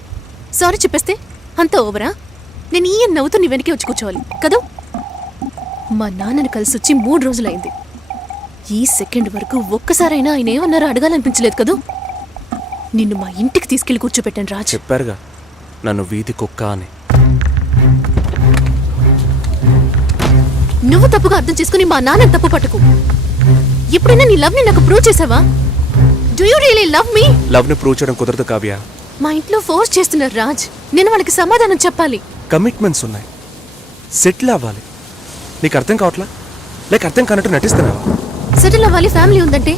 సారీ చెప్పేస్తే అంత ఓవరా? నేను ఈ నవ్వుతూ నీ వెనకే వచ్చి కూర్చోవాలి కదా? మా నాన్నని కలిసి వచ్చి 3 రోజులైంది. ఈ సెకండ్ వరకు ఒక్కసారైనా ఆయన ఏమన్నారో అడగాలనిపించలేదు కదూ? నిన్ను మా ఇంటికి తీసుకెళ్లి కూర్చోపెట్టాను రాజ్. చెప్పారుగా నన్ను వీధి కుక్క అని. నువ్వు తప్పుగా అర్థం చేసుకుని మా నాన్నని తప్పు పట్టుకు. ఎప్పుడైనా నీ లవ్ ని నాకు ప్రూవ్ చేసావా? Do you really love me? Love ని ప్రూవ్ చేయడం కుదరదు కావ్య. మా ఇంట్లో ఫోర్స్ చేస్తున్నారు రాజ్. నేను వాళ్ళకి సమాధానం చెప్పాలి. కమిట్మెంట్స్ ఉన్నాయి, సెటిల్ అవ్వాలి. నీకు అర్థం కావట్లా? లేక అర్థం కానట్టు నటిస్తున్నావా? సెటిల్ అవ్వాలి, ఫ్యామిలీ ఉందంటే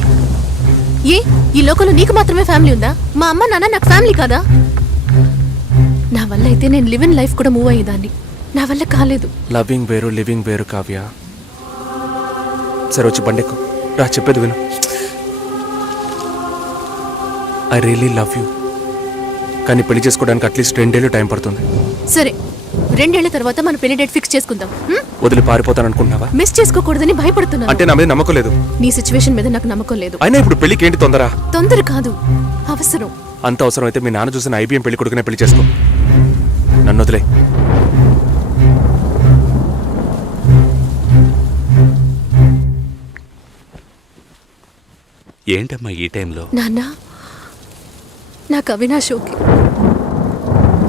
ఏ ఈ లోకంలో నీకు మాత్రమే ఫ్యామిలీ ఉందా? మా అమ్మ నాన్న నాకు ఫ్యామిలీ కాదా? నా వల్ల అయితే నేను లివ్ ఇన్ లైఫ్ కూడా మూవ్ అయ్యేదాన్ని. నా వల్ల కాలేదు. లవింగ్ వేరు, లివింగ్ వేరు కావ్య. సరే వచ్చి బండెక్కు రా, చెప్పేది విను. I really love you. కానీ పెళ్లి చేసుకోవడానికి అట్లీస్ట్ 2 ఏళ్ళు టైం పడుతుంది. సరే, 2 ఏళ్ల తర్వాత మన పెళ్లి డేట్ ఫిక్స్ చేసుకుందాం. వదిలి పారిపోతాను అనుకుంటున్నావా? మిస్ చేసుకోకూడదని భయపడుతున్నాను. అంటే నా మీద నమ్మకం లేదు? నీ సిచ్యువేషన్ మీద నాకు నమ్మకం లేదు. అయినా ఇప్పుడు పెళ్లికి ఏంటి తొందర? తొందర కాదు, అవసరం. అంత అవసరం అయితే మీ నాన్న చూసిన IBM పెళ్లి కొడుకునే పెళ్లి చేసుకో. నన్ను వదిలే. ఏంటమ్మా ఈ టైంలో? నాన్న, నాకు అవినాష్ ఓకే.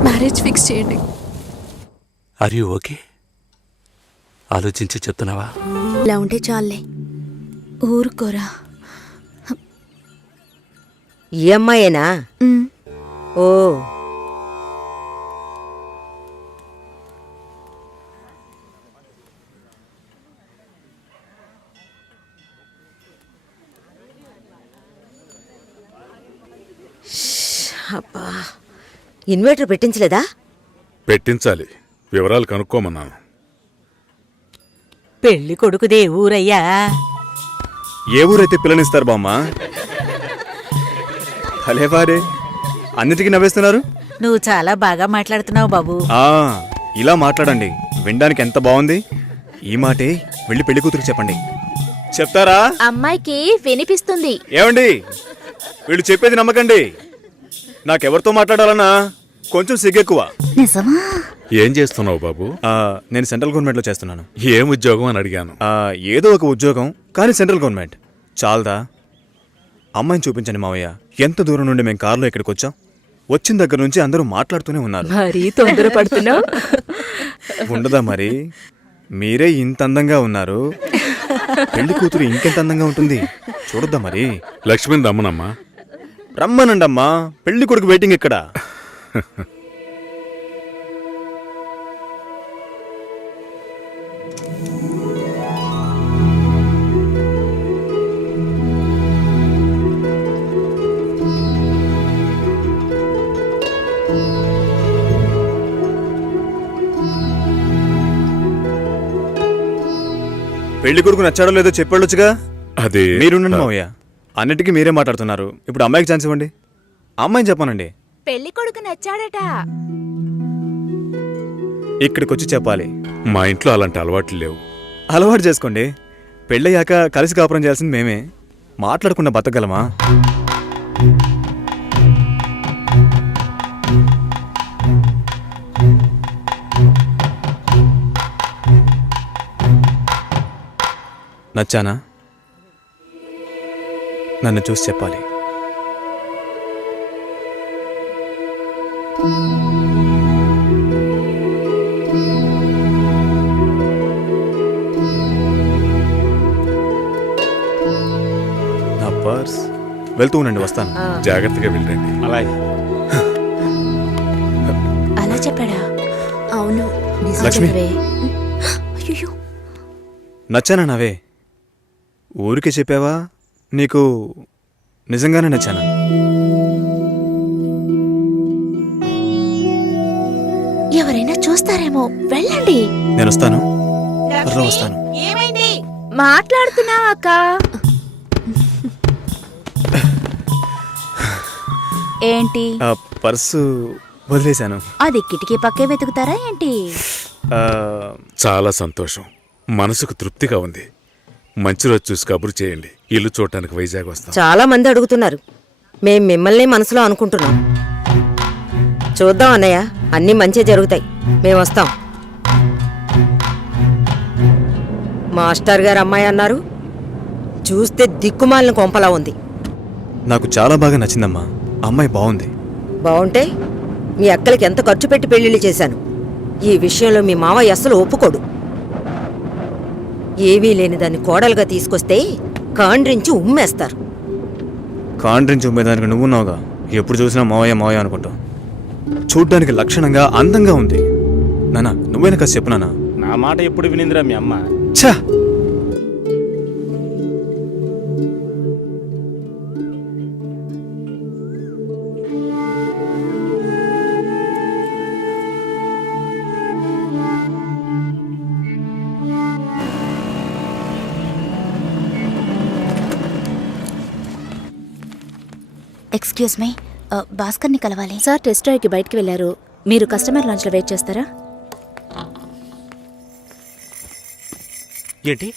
మ్యారేజ్ ఫిక్స్ చేయండి. Are you okay? ఆలోచించి చెప్తున్నావా? ఇలా ఉంటే చాలే. ఊరుకోరా. ఈ అమ్మాయేనా? ఓ, అబ్బా, ఇన్వర్టర్ పెట్టించలేదా? పెట్టించాలి, వివరాలు కనుక్కోమన్నాను. పెళ్లి కొడుకుదే ఊరయ్యా? ఏ ఊరైతే పిల్లనిస్తారు బామ్మ? భలేవారే, అన్నిటికీ నవ్వేస్తున్నారు. నువ్వు చాలా బాగా మాట్లాడుతున్నావు బాబు. ఇలా మాట్లాడండి, వినడానికి ఎంత బాగుంది. ఈ మాటే వెళ్ళి పెళ్లి కూతురికి చెప్పండి. చెప్తారా? అమ్మాయికి వినిపిస్తుంది. ఏమండి, వీళ్ళు చెప్పేది నమ్మకండి. నాకెవరితో మాట్లాడాలన్నా కొంచెం సిగ్గెక్కువ. నిజమా? ఏం చేస్తున్నావు బాబు? నేను సెంట్రల్ గవర్నమెంట్ లో చేస్తున్నాను. ఏం ఉద్యోగం అని అడిగాను. ఏదో ఒక ఉద్యోగం, కానీ సెంట్రల్ గవర్నమెంట్. చాలదా? అమ్మాయిని చూపించండి మావయ్య. ఎంత దూరం నుండి మేము కారులో ఇక్కడికి వచ్చాం. వచ్చిన దగ్గర నుంచి అందరూ మాట్లాడుతూనే ఉన్నారు. మరీ తొందరపడుతున్నావు. ఉండదా మరి? మీరే ఇంత అందంగా ఉన్నారు, పెళ్లి కూతురు ఇంకెంత అందంగా ఉంటుంది చూడొద్దా మరి? లక్ష్మిని రమ్మనమ్మా. రమ్మనండి అమ్మా, పెళ్లి కొడుకు వెయిటింగ్ ఇక్కడ. పెళ్లి కొడుకు నచ్చాడో లేదో చెప్పాడొచ్చుగా. అదే మీరుండండి మావయ్య, అన్నిటికీ మీరే మాట్లాడుతున్నారు. ఇప్పుడు అమ్మాయికి ఛాన్స్ ఇవ్వండి. అమ్మాయిని చెప్పానండి. పెళ్లి కొడుకు నచ్చాడట. ఇక్కడికి వచ్చి చెప్పాలి. మా ఇంట్లో అలాంటి అలవాట్లు లేవు. అలవాటు చేసుకోండి. పెళ్ళయ్యాక కలిసి కాపురం చేయాల్సింది మేమే. మాట్లాడకుండా బతకగలమా? నచ్చానా? నన్ను చూసి చెప్పాలి. నా పర్స్. వెళ్తూ ఉండండి, వస్తాను. జాగ్రత్తగా వెళ్ళండి. అలాగే. అలా చెప్పాడా? అవును. లక్ష్మి, అయ్యో, నచ్చానా నావే? ఊరికే చెప్పావా? నీకు నిజంగానే నచ్చానా? ఎవరైనా చూస్తారేమో, వెళ్ళండి. నేను వస్తాను, త్వరలో వస్తాను. ఏమైంది? మాట్లాడుతున్నావా అక్క? ఏంటి? పర్సు వదిలేశాను. అది కిటికీ పక్కే వెతుకుతారా ఏంటి? చాలా సంతోషం, మనసుకు తృప్తిగా ఉంది. మంచి రోజు చూసి కబురు చేయండి. ఇల్లు చూడటానికి వైజాగ్ వస్తాం. చాలా మంది అడుగుతున్నారు. మేం మిమ్మల్ని మనసులో అనుకుంటున్నాం. చూద్దాం అన్నయ్య, అన్నీ మంచి జరుగుతాయి. మేము వస్తాం. మాస్టర్ గారు అమ్మాయి అన్నారు, చూస్తే దిక్కుమాలిన కొంపలా ఉంది. నాకు చాలా బాగా నచ్చిందమ్మా. అమ్మాయి బాగుంది. బాగుంటే మీ అక్కలకి ఎంత ఖర్చు పెట్టి పెళ్లిళ్ళు చేశాను. ఈ విషయంలో మీ మావయ్య అస్సలు ఒప్పుకోడు. ఏవీ లేని దాన్ని కోడలుగా తీసుకొస్తే కాండ్రించి ఉమ్మేస్తారు. కాండ్రించి ఉమ్మేదానికి నువ్వున్నావుగా. ఎప్పుడు చూసినా మావయ్య మావయ్య అనుకుంటావు. చూడ్డానికి లక్షణంగా అందంగా ఉంది. నానా, నువ్వైనా కాస్త చెప్పు నానా. నా మాట ఎప్పుడు వినిందిరా మీ అమ్మ? ఛా! ఎక్స్క్యూజ్ మీ, భాస్కర్ని కలవాలి. సార్ టెస్ట్ డ్రైవ్కి బయటికి వెళ్ళారు. మీరు కస్టమర్ లాంచ్లో వెయిట్ చేస్తారా? ఏంటి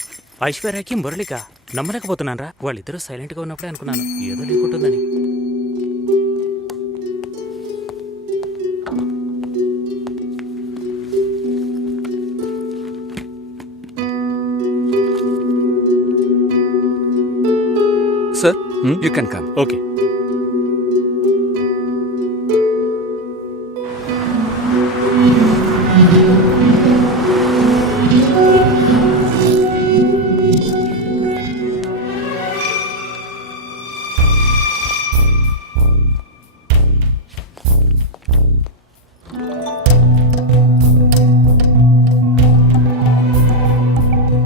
ఐశ్వర్యకి మురళిక నమ్మలేకపోతున్నారా? వాళ్ళిద్దరూ సైలెంట్గా ఉన్నప్పుడే అనుకున్నాను ఏదో లింక్ ఉంటుందని. Sir, you can come. Okay.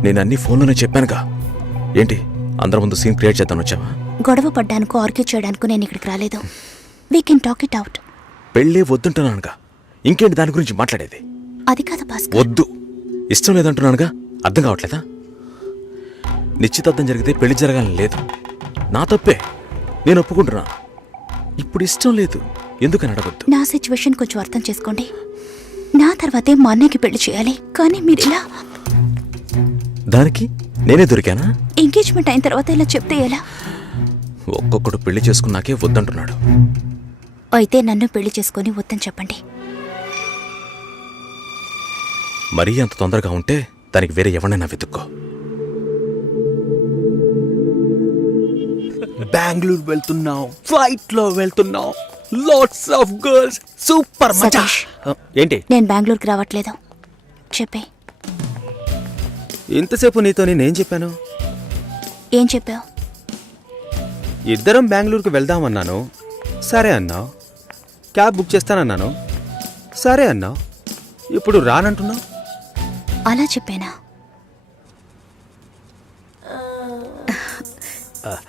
నేను అన్ని ఫోన్లోనే చెప్పానుగా. ఏంటి అందరి ముందు సీన్ క్రియేట్ చేద్దాను వచ్చావా? గొడవ పడ్డానుకో, ఆర్గ్యూ చేయడానికి నేను ఇక్కడికి రాలేదు. We can talk it out. పెళ్ళే వద్దుంటున్నానుగా, ఇంకేంటి దాని గురించి మాట్లాడేది? అది కాదు భాస్కర్. వద్దు, ఇష్టం లేదంటున్నానుగా, అర్థం కావట్లేదా? నిశ్చితార్థం జరిగితే పెళ్లి జరగాలని లేదు. నా తప్పే, నేను ఒప్పుకుంటున్నా. ఇప్పుడు ఇష్టం లేదు, ఎందుకని అడగొద్దు. నా సిచ్యువేషన్ కొంచెం అర్థం చేసుకోండి. నా తర్వాతే మా అన్నయ్యకి పెళ్లి చేయాలి, కానీ మీరు ఇలా దానికి నేనే దొరికానా? ఎంగేజ్మెంట్ అయిన తర్వాత ఇలా చెప్తే ఎలా? ఒక్కొక్కడు పెళ్లి చేసుకున్నాకే వద్దంటున్నాడు. అయితే నన్ను పెళ్లి చేసుకొని వద్దని చెప్పండి. మరీ అంత తొందరగా ఉంటే దానికి వేరే ఎవరినైనా వెతుక్కో. బెంగళూరు వెళ్తున్నావు, ఫ్లైట్ లో వెళ్తున్నావు, లాట్స్ ఆఫ్ గర్ల్స్, సూపర్ మచా. సతీష్, ఏంటి? నేను బెంగళూరుకి రావట్లేదు చెప్పే. ఇంతసేపు నీతో నేనేం చెప్పాను? ఏం చెప్పావు? ఇద్దరం బెంగళూరుకు వెళ్దామన్నాను, సరే అన్నావు. క్యాబ్ బుక్ చేస్తానన్నాను, సరే అన్నావు. ఇప్పుడు రానంటున్నావు. అలా చెప్పానా?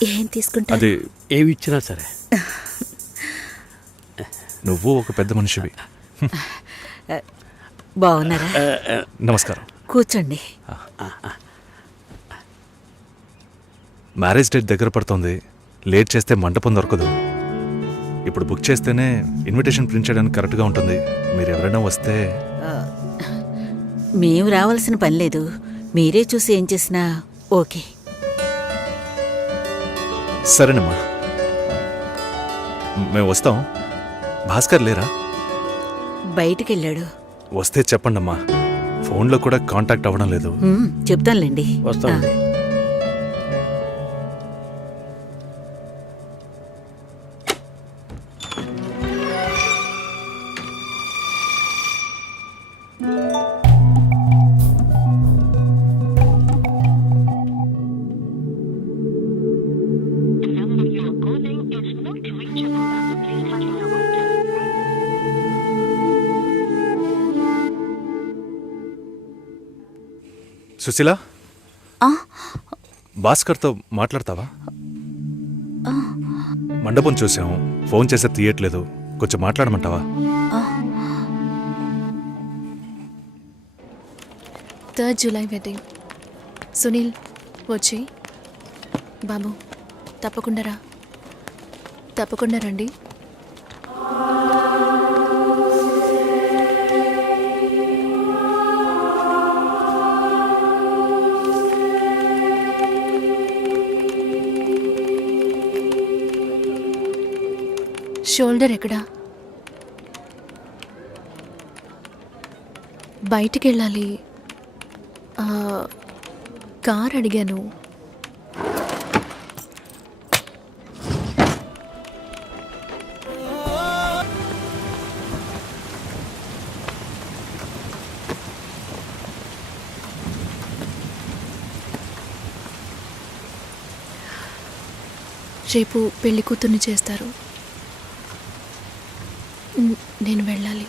ఏం తీసుకుంటా? అది ఏమి ఇచ్చినా సరే. నువ్వు ఒక పెద్ద మనిషివి. బాగున్నారా? నమస్కారం. కూర్చోండి. మ్యారేజ్ డేట్ దగ్గర పడుతుంది, లేట్ చేస్తే మంటపం దొరకదు. ఇప్పుడు బుక్ చేస్తేనే ఇన్విటేషన్ ప్రింట్ చేయడానికి కరెక్ట్గా ఉంటుంది. మీరు ఎవరైనా వస్తే. మేము రావాల్సిన పని లేదు, మీరే చూసి ఏం చేసినా ఓకే. సరేనమ్మా, మేము వస్తాం. భాస్కర్ లేరా? బయటికెళ్ళాడు. వస్తే చెప్పండమ్మా, ఫోన్లో కూడా కాంటాక్ట్ అవ్వడం లేదు. చెప్తానులేండి. వస్తాం. సుశీల, ఆ, భాస్కర్తో మాట్లాడతావా? మండపం చూసాం, ఫోన్ చేస్తే తీయట్లేదు, కొంచెం మాట్లాడమంటావా? 3rd July wedding. సునీల్ వచ్చి. బాబు తప్పకుండా రండి. షోల్డర్ ఎక్కడా? బయటికి వెళ్ళాలి. కార్ అడిగాను. రేపు పెళ్లి కూతుర్ని చేస్తారు. నేను వెళ్ళాలి.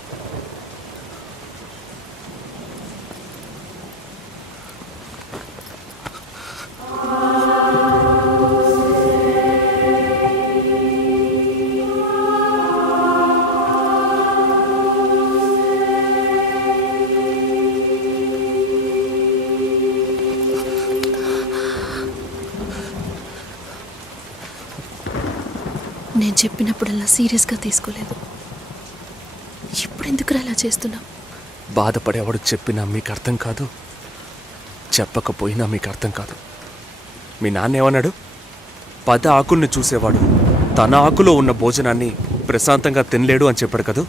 నేను చెప్పినప్పుడల్లా సీరియస్గా తీసుకోలేదు. ఇప్పుడు ఎందుకు అలా చేస్తున్నావు? బాధపడేవాడు చెప్పినా మీకు అర్థం కాదు, చెప్పకపోయినా మీకు అర్థం కాదు. మీ నాన్న ఏమన్నాడు? 10 ఆకుల్ని చూసేవాడు తన ఆకులో ఉన్న భోజనాన్ని ప్రశాంతంగా తినలేడు అని చెప్పాడు కదా.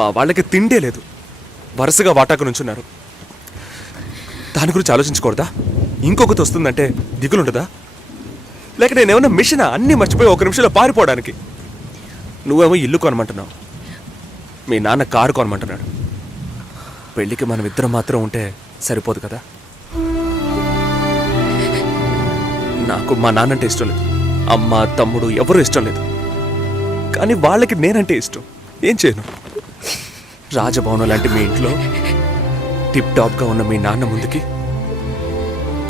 మా వాళ్ళకి తిండే లేదు, వరుసగా వాటాకు నుంచున్నారు. దాని గురించి ఆలోచించకూడదా? ఇంకొకటి వస్తుందంటే దిగులుండదా? లేక నేనేమన్నా మిషనా అన్నీ మర్చిపోయి 1 నిమిషంలో పారిపోవడానికి? నువ్వేమో ఇల్లు కొనమంటున్నావు, మీ నాన్న కారు కొనమంటున్నాడు. పెళ్ళికి మనం ఇద్దరం మాత్రం ఉంటే సరిపోదు కదా. నాకు మా నాన్నంటే ఇష్టం లేదు, అమ్మ తమ్ముడు ఎవరూ ఇష్టం లేదు. కానీ వాళ్ళకి నేనంటే ఇష్టం. ఏం చేయను? రాజభవనం లాంటి మీ ఇంట్లో టిప్ టాప్గా ఉన్న మీ నాన్న ముందుకి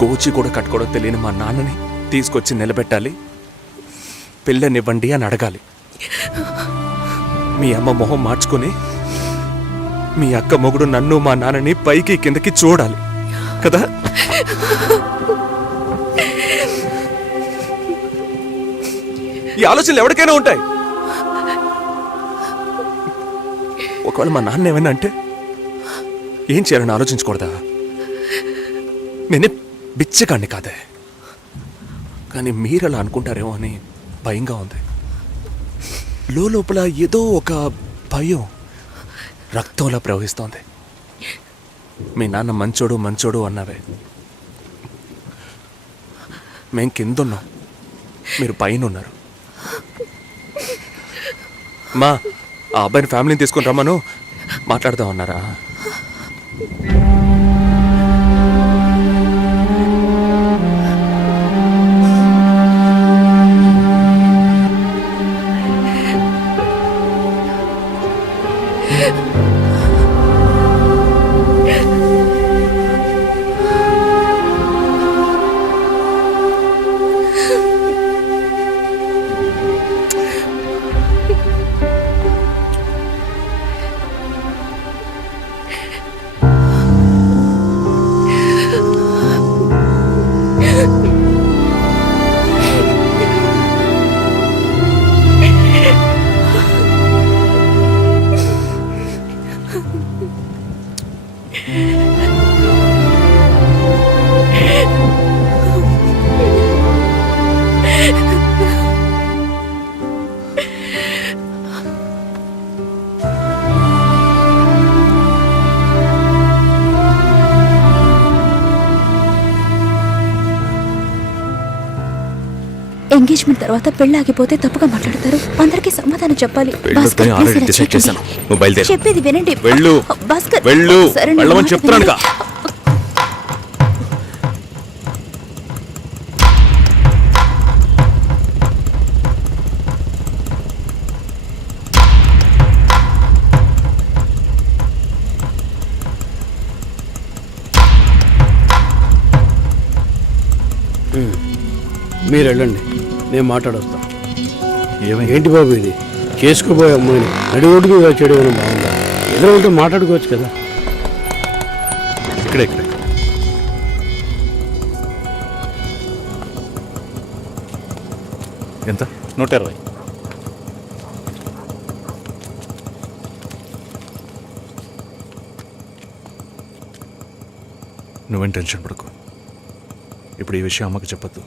కోచి కూడా కట్టుకోవడం తెలియని మా నాన్నని తీసుకొచ్చి నిలబెట్టాలి, పిల్లనివ్వండి అని అడగాలి. మీ అమ్మ మొహం మార్చుకొని మీ అక్క మొగుడు నన్ను మా నాన్నని పైకి కిందకి చూడాలి. కదా? ఈ ఆలోచనలు ఎవరికైనా ఉంటాయి. ఒకవేళ మా నాన్న ఏమైనా అంటే ఏం చేయాలని ఆలోచించకూడదా? నేనే బిచ్చగాడిని కాదే, కానీ మీరు అలా అనుకుంటారేమో అని భయంగా ఉంది. లోపల ఏదో ఒక భయం రక్తంలా ప్రవహిస్తోంది. మీ నాన్న మంచోడు మంచోడు అన్నావే, మేం కిందున్నాం, మీరు పైన ఉన్నారు. మా ఆ అబ్బాయిని ఫ్యామిలీని తీసుకుని రమ్మను, మాట్లాడదాం అన్నారా? ఎంగేజ్మెంట్ తర్వాత పెళ్లి ఆగిపోతే తప్పుగా మాట్లాడతారు. అందరికీ సమాధానం చెప్పాలి. భాస్కర్, ఆల్రెడీ please ఇలా డిసైడ్ చేశాను. చేయకండి. నువ్వు బయలుదేరు. చెప్పేది వినండి. వెళ్ళు. భాస్కర్, వెళ్ళు. సరే, నేను వెళ్ళమని మాట చెప్తున్నానుగా. వినండి. మీరు వెళ్ళండి, నేను మాట్లాడొస్తాను. ఏంటి బాబు ఇది? చేసుకోబోయే అమ్మాయిని నడి రోడ్డుకు ఇలా చేయడం ఏమైనా బాగుందా? ఎదురుంటే మాట్లాడుకోవచ్చు కదా. ఇక్కడే ఎంత? 120. నువ్వేం టెన్షన్ పడకు. ఇప్పుడు ఈ విషయం అమ్మకి చెప్పొద్దు.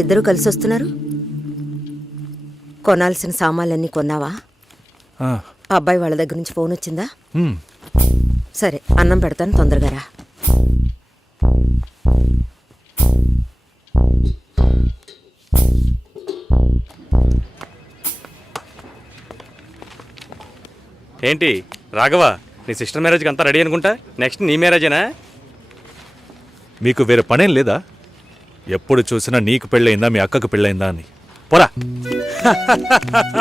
ఇద్దరు కలిసి వస్తున్నారు. కొనాల్సిన సామాన్లన్నీ కొన్నావా? అబ్బాయి వాళ్ళ దగ్గర నుంచి ఫోన్ వచ్చిందా? సరే, అన్నం పెడతాను, తొందరగా రా. ఏంటి రాఘవ, నీ సిస్టర్ మ్యారేజ్కి అంతా రెడీ అనుకుంటా? నెక్స్ట్ నీ మ్యారేజేనా? మీకు వేరే పనేం లేదా? ఎప్పుడు చూసినా నీకు పెళ్ళయిందా, మీ అక్కకు పెళ్ళయిందా అని. పోరా.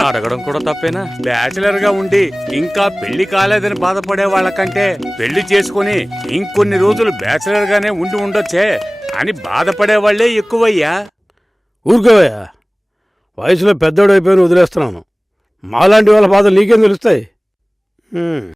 అడగడం కూడా తప్పేనా? బ్యాచిలర్ గా ఉండి ఇంకా పెళ్లి కాలేదని బాధపడే వాళ్ళకంటే పెళ్లి చేసుకుని ఇంకొన్ని రోజులు బ్యాచిలర్ గానే ఉండి ఉండొచ్చే అని బాధపడే వాళ్లే ఎక్కువయ్యా. ఊరుకోవయ్యా, వయసులో పెద్దోడు అయిపోయిన వదిలేస్తున్నాను. మాలాంటి వాళ్ళ బాధలు నీకేం తెలుస్తాయి?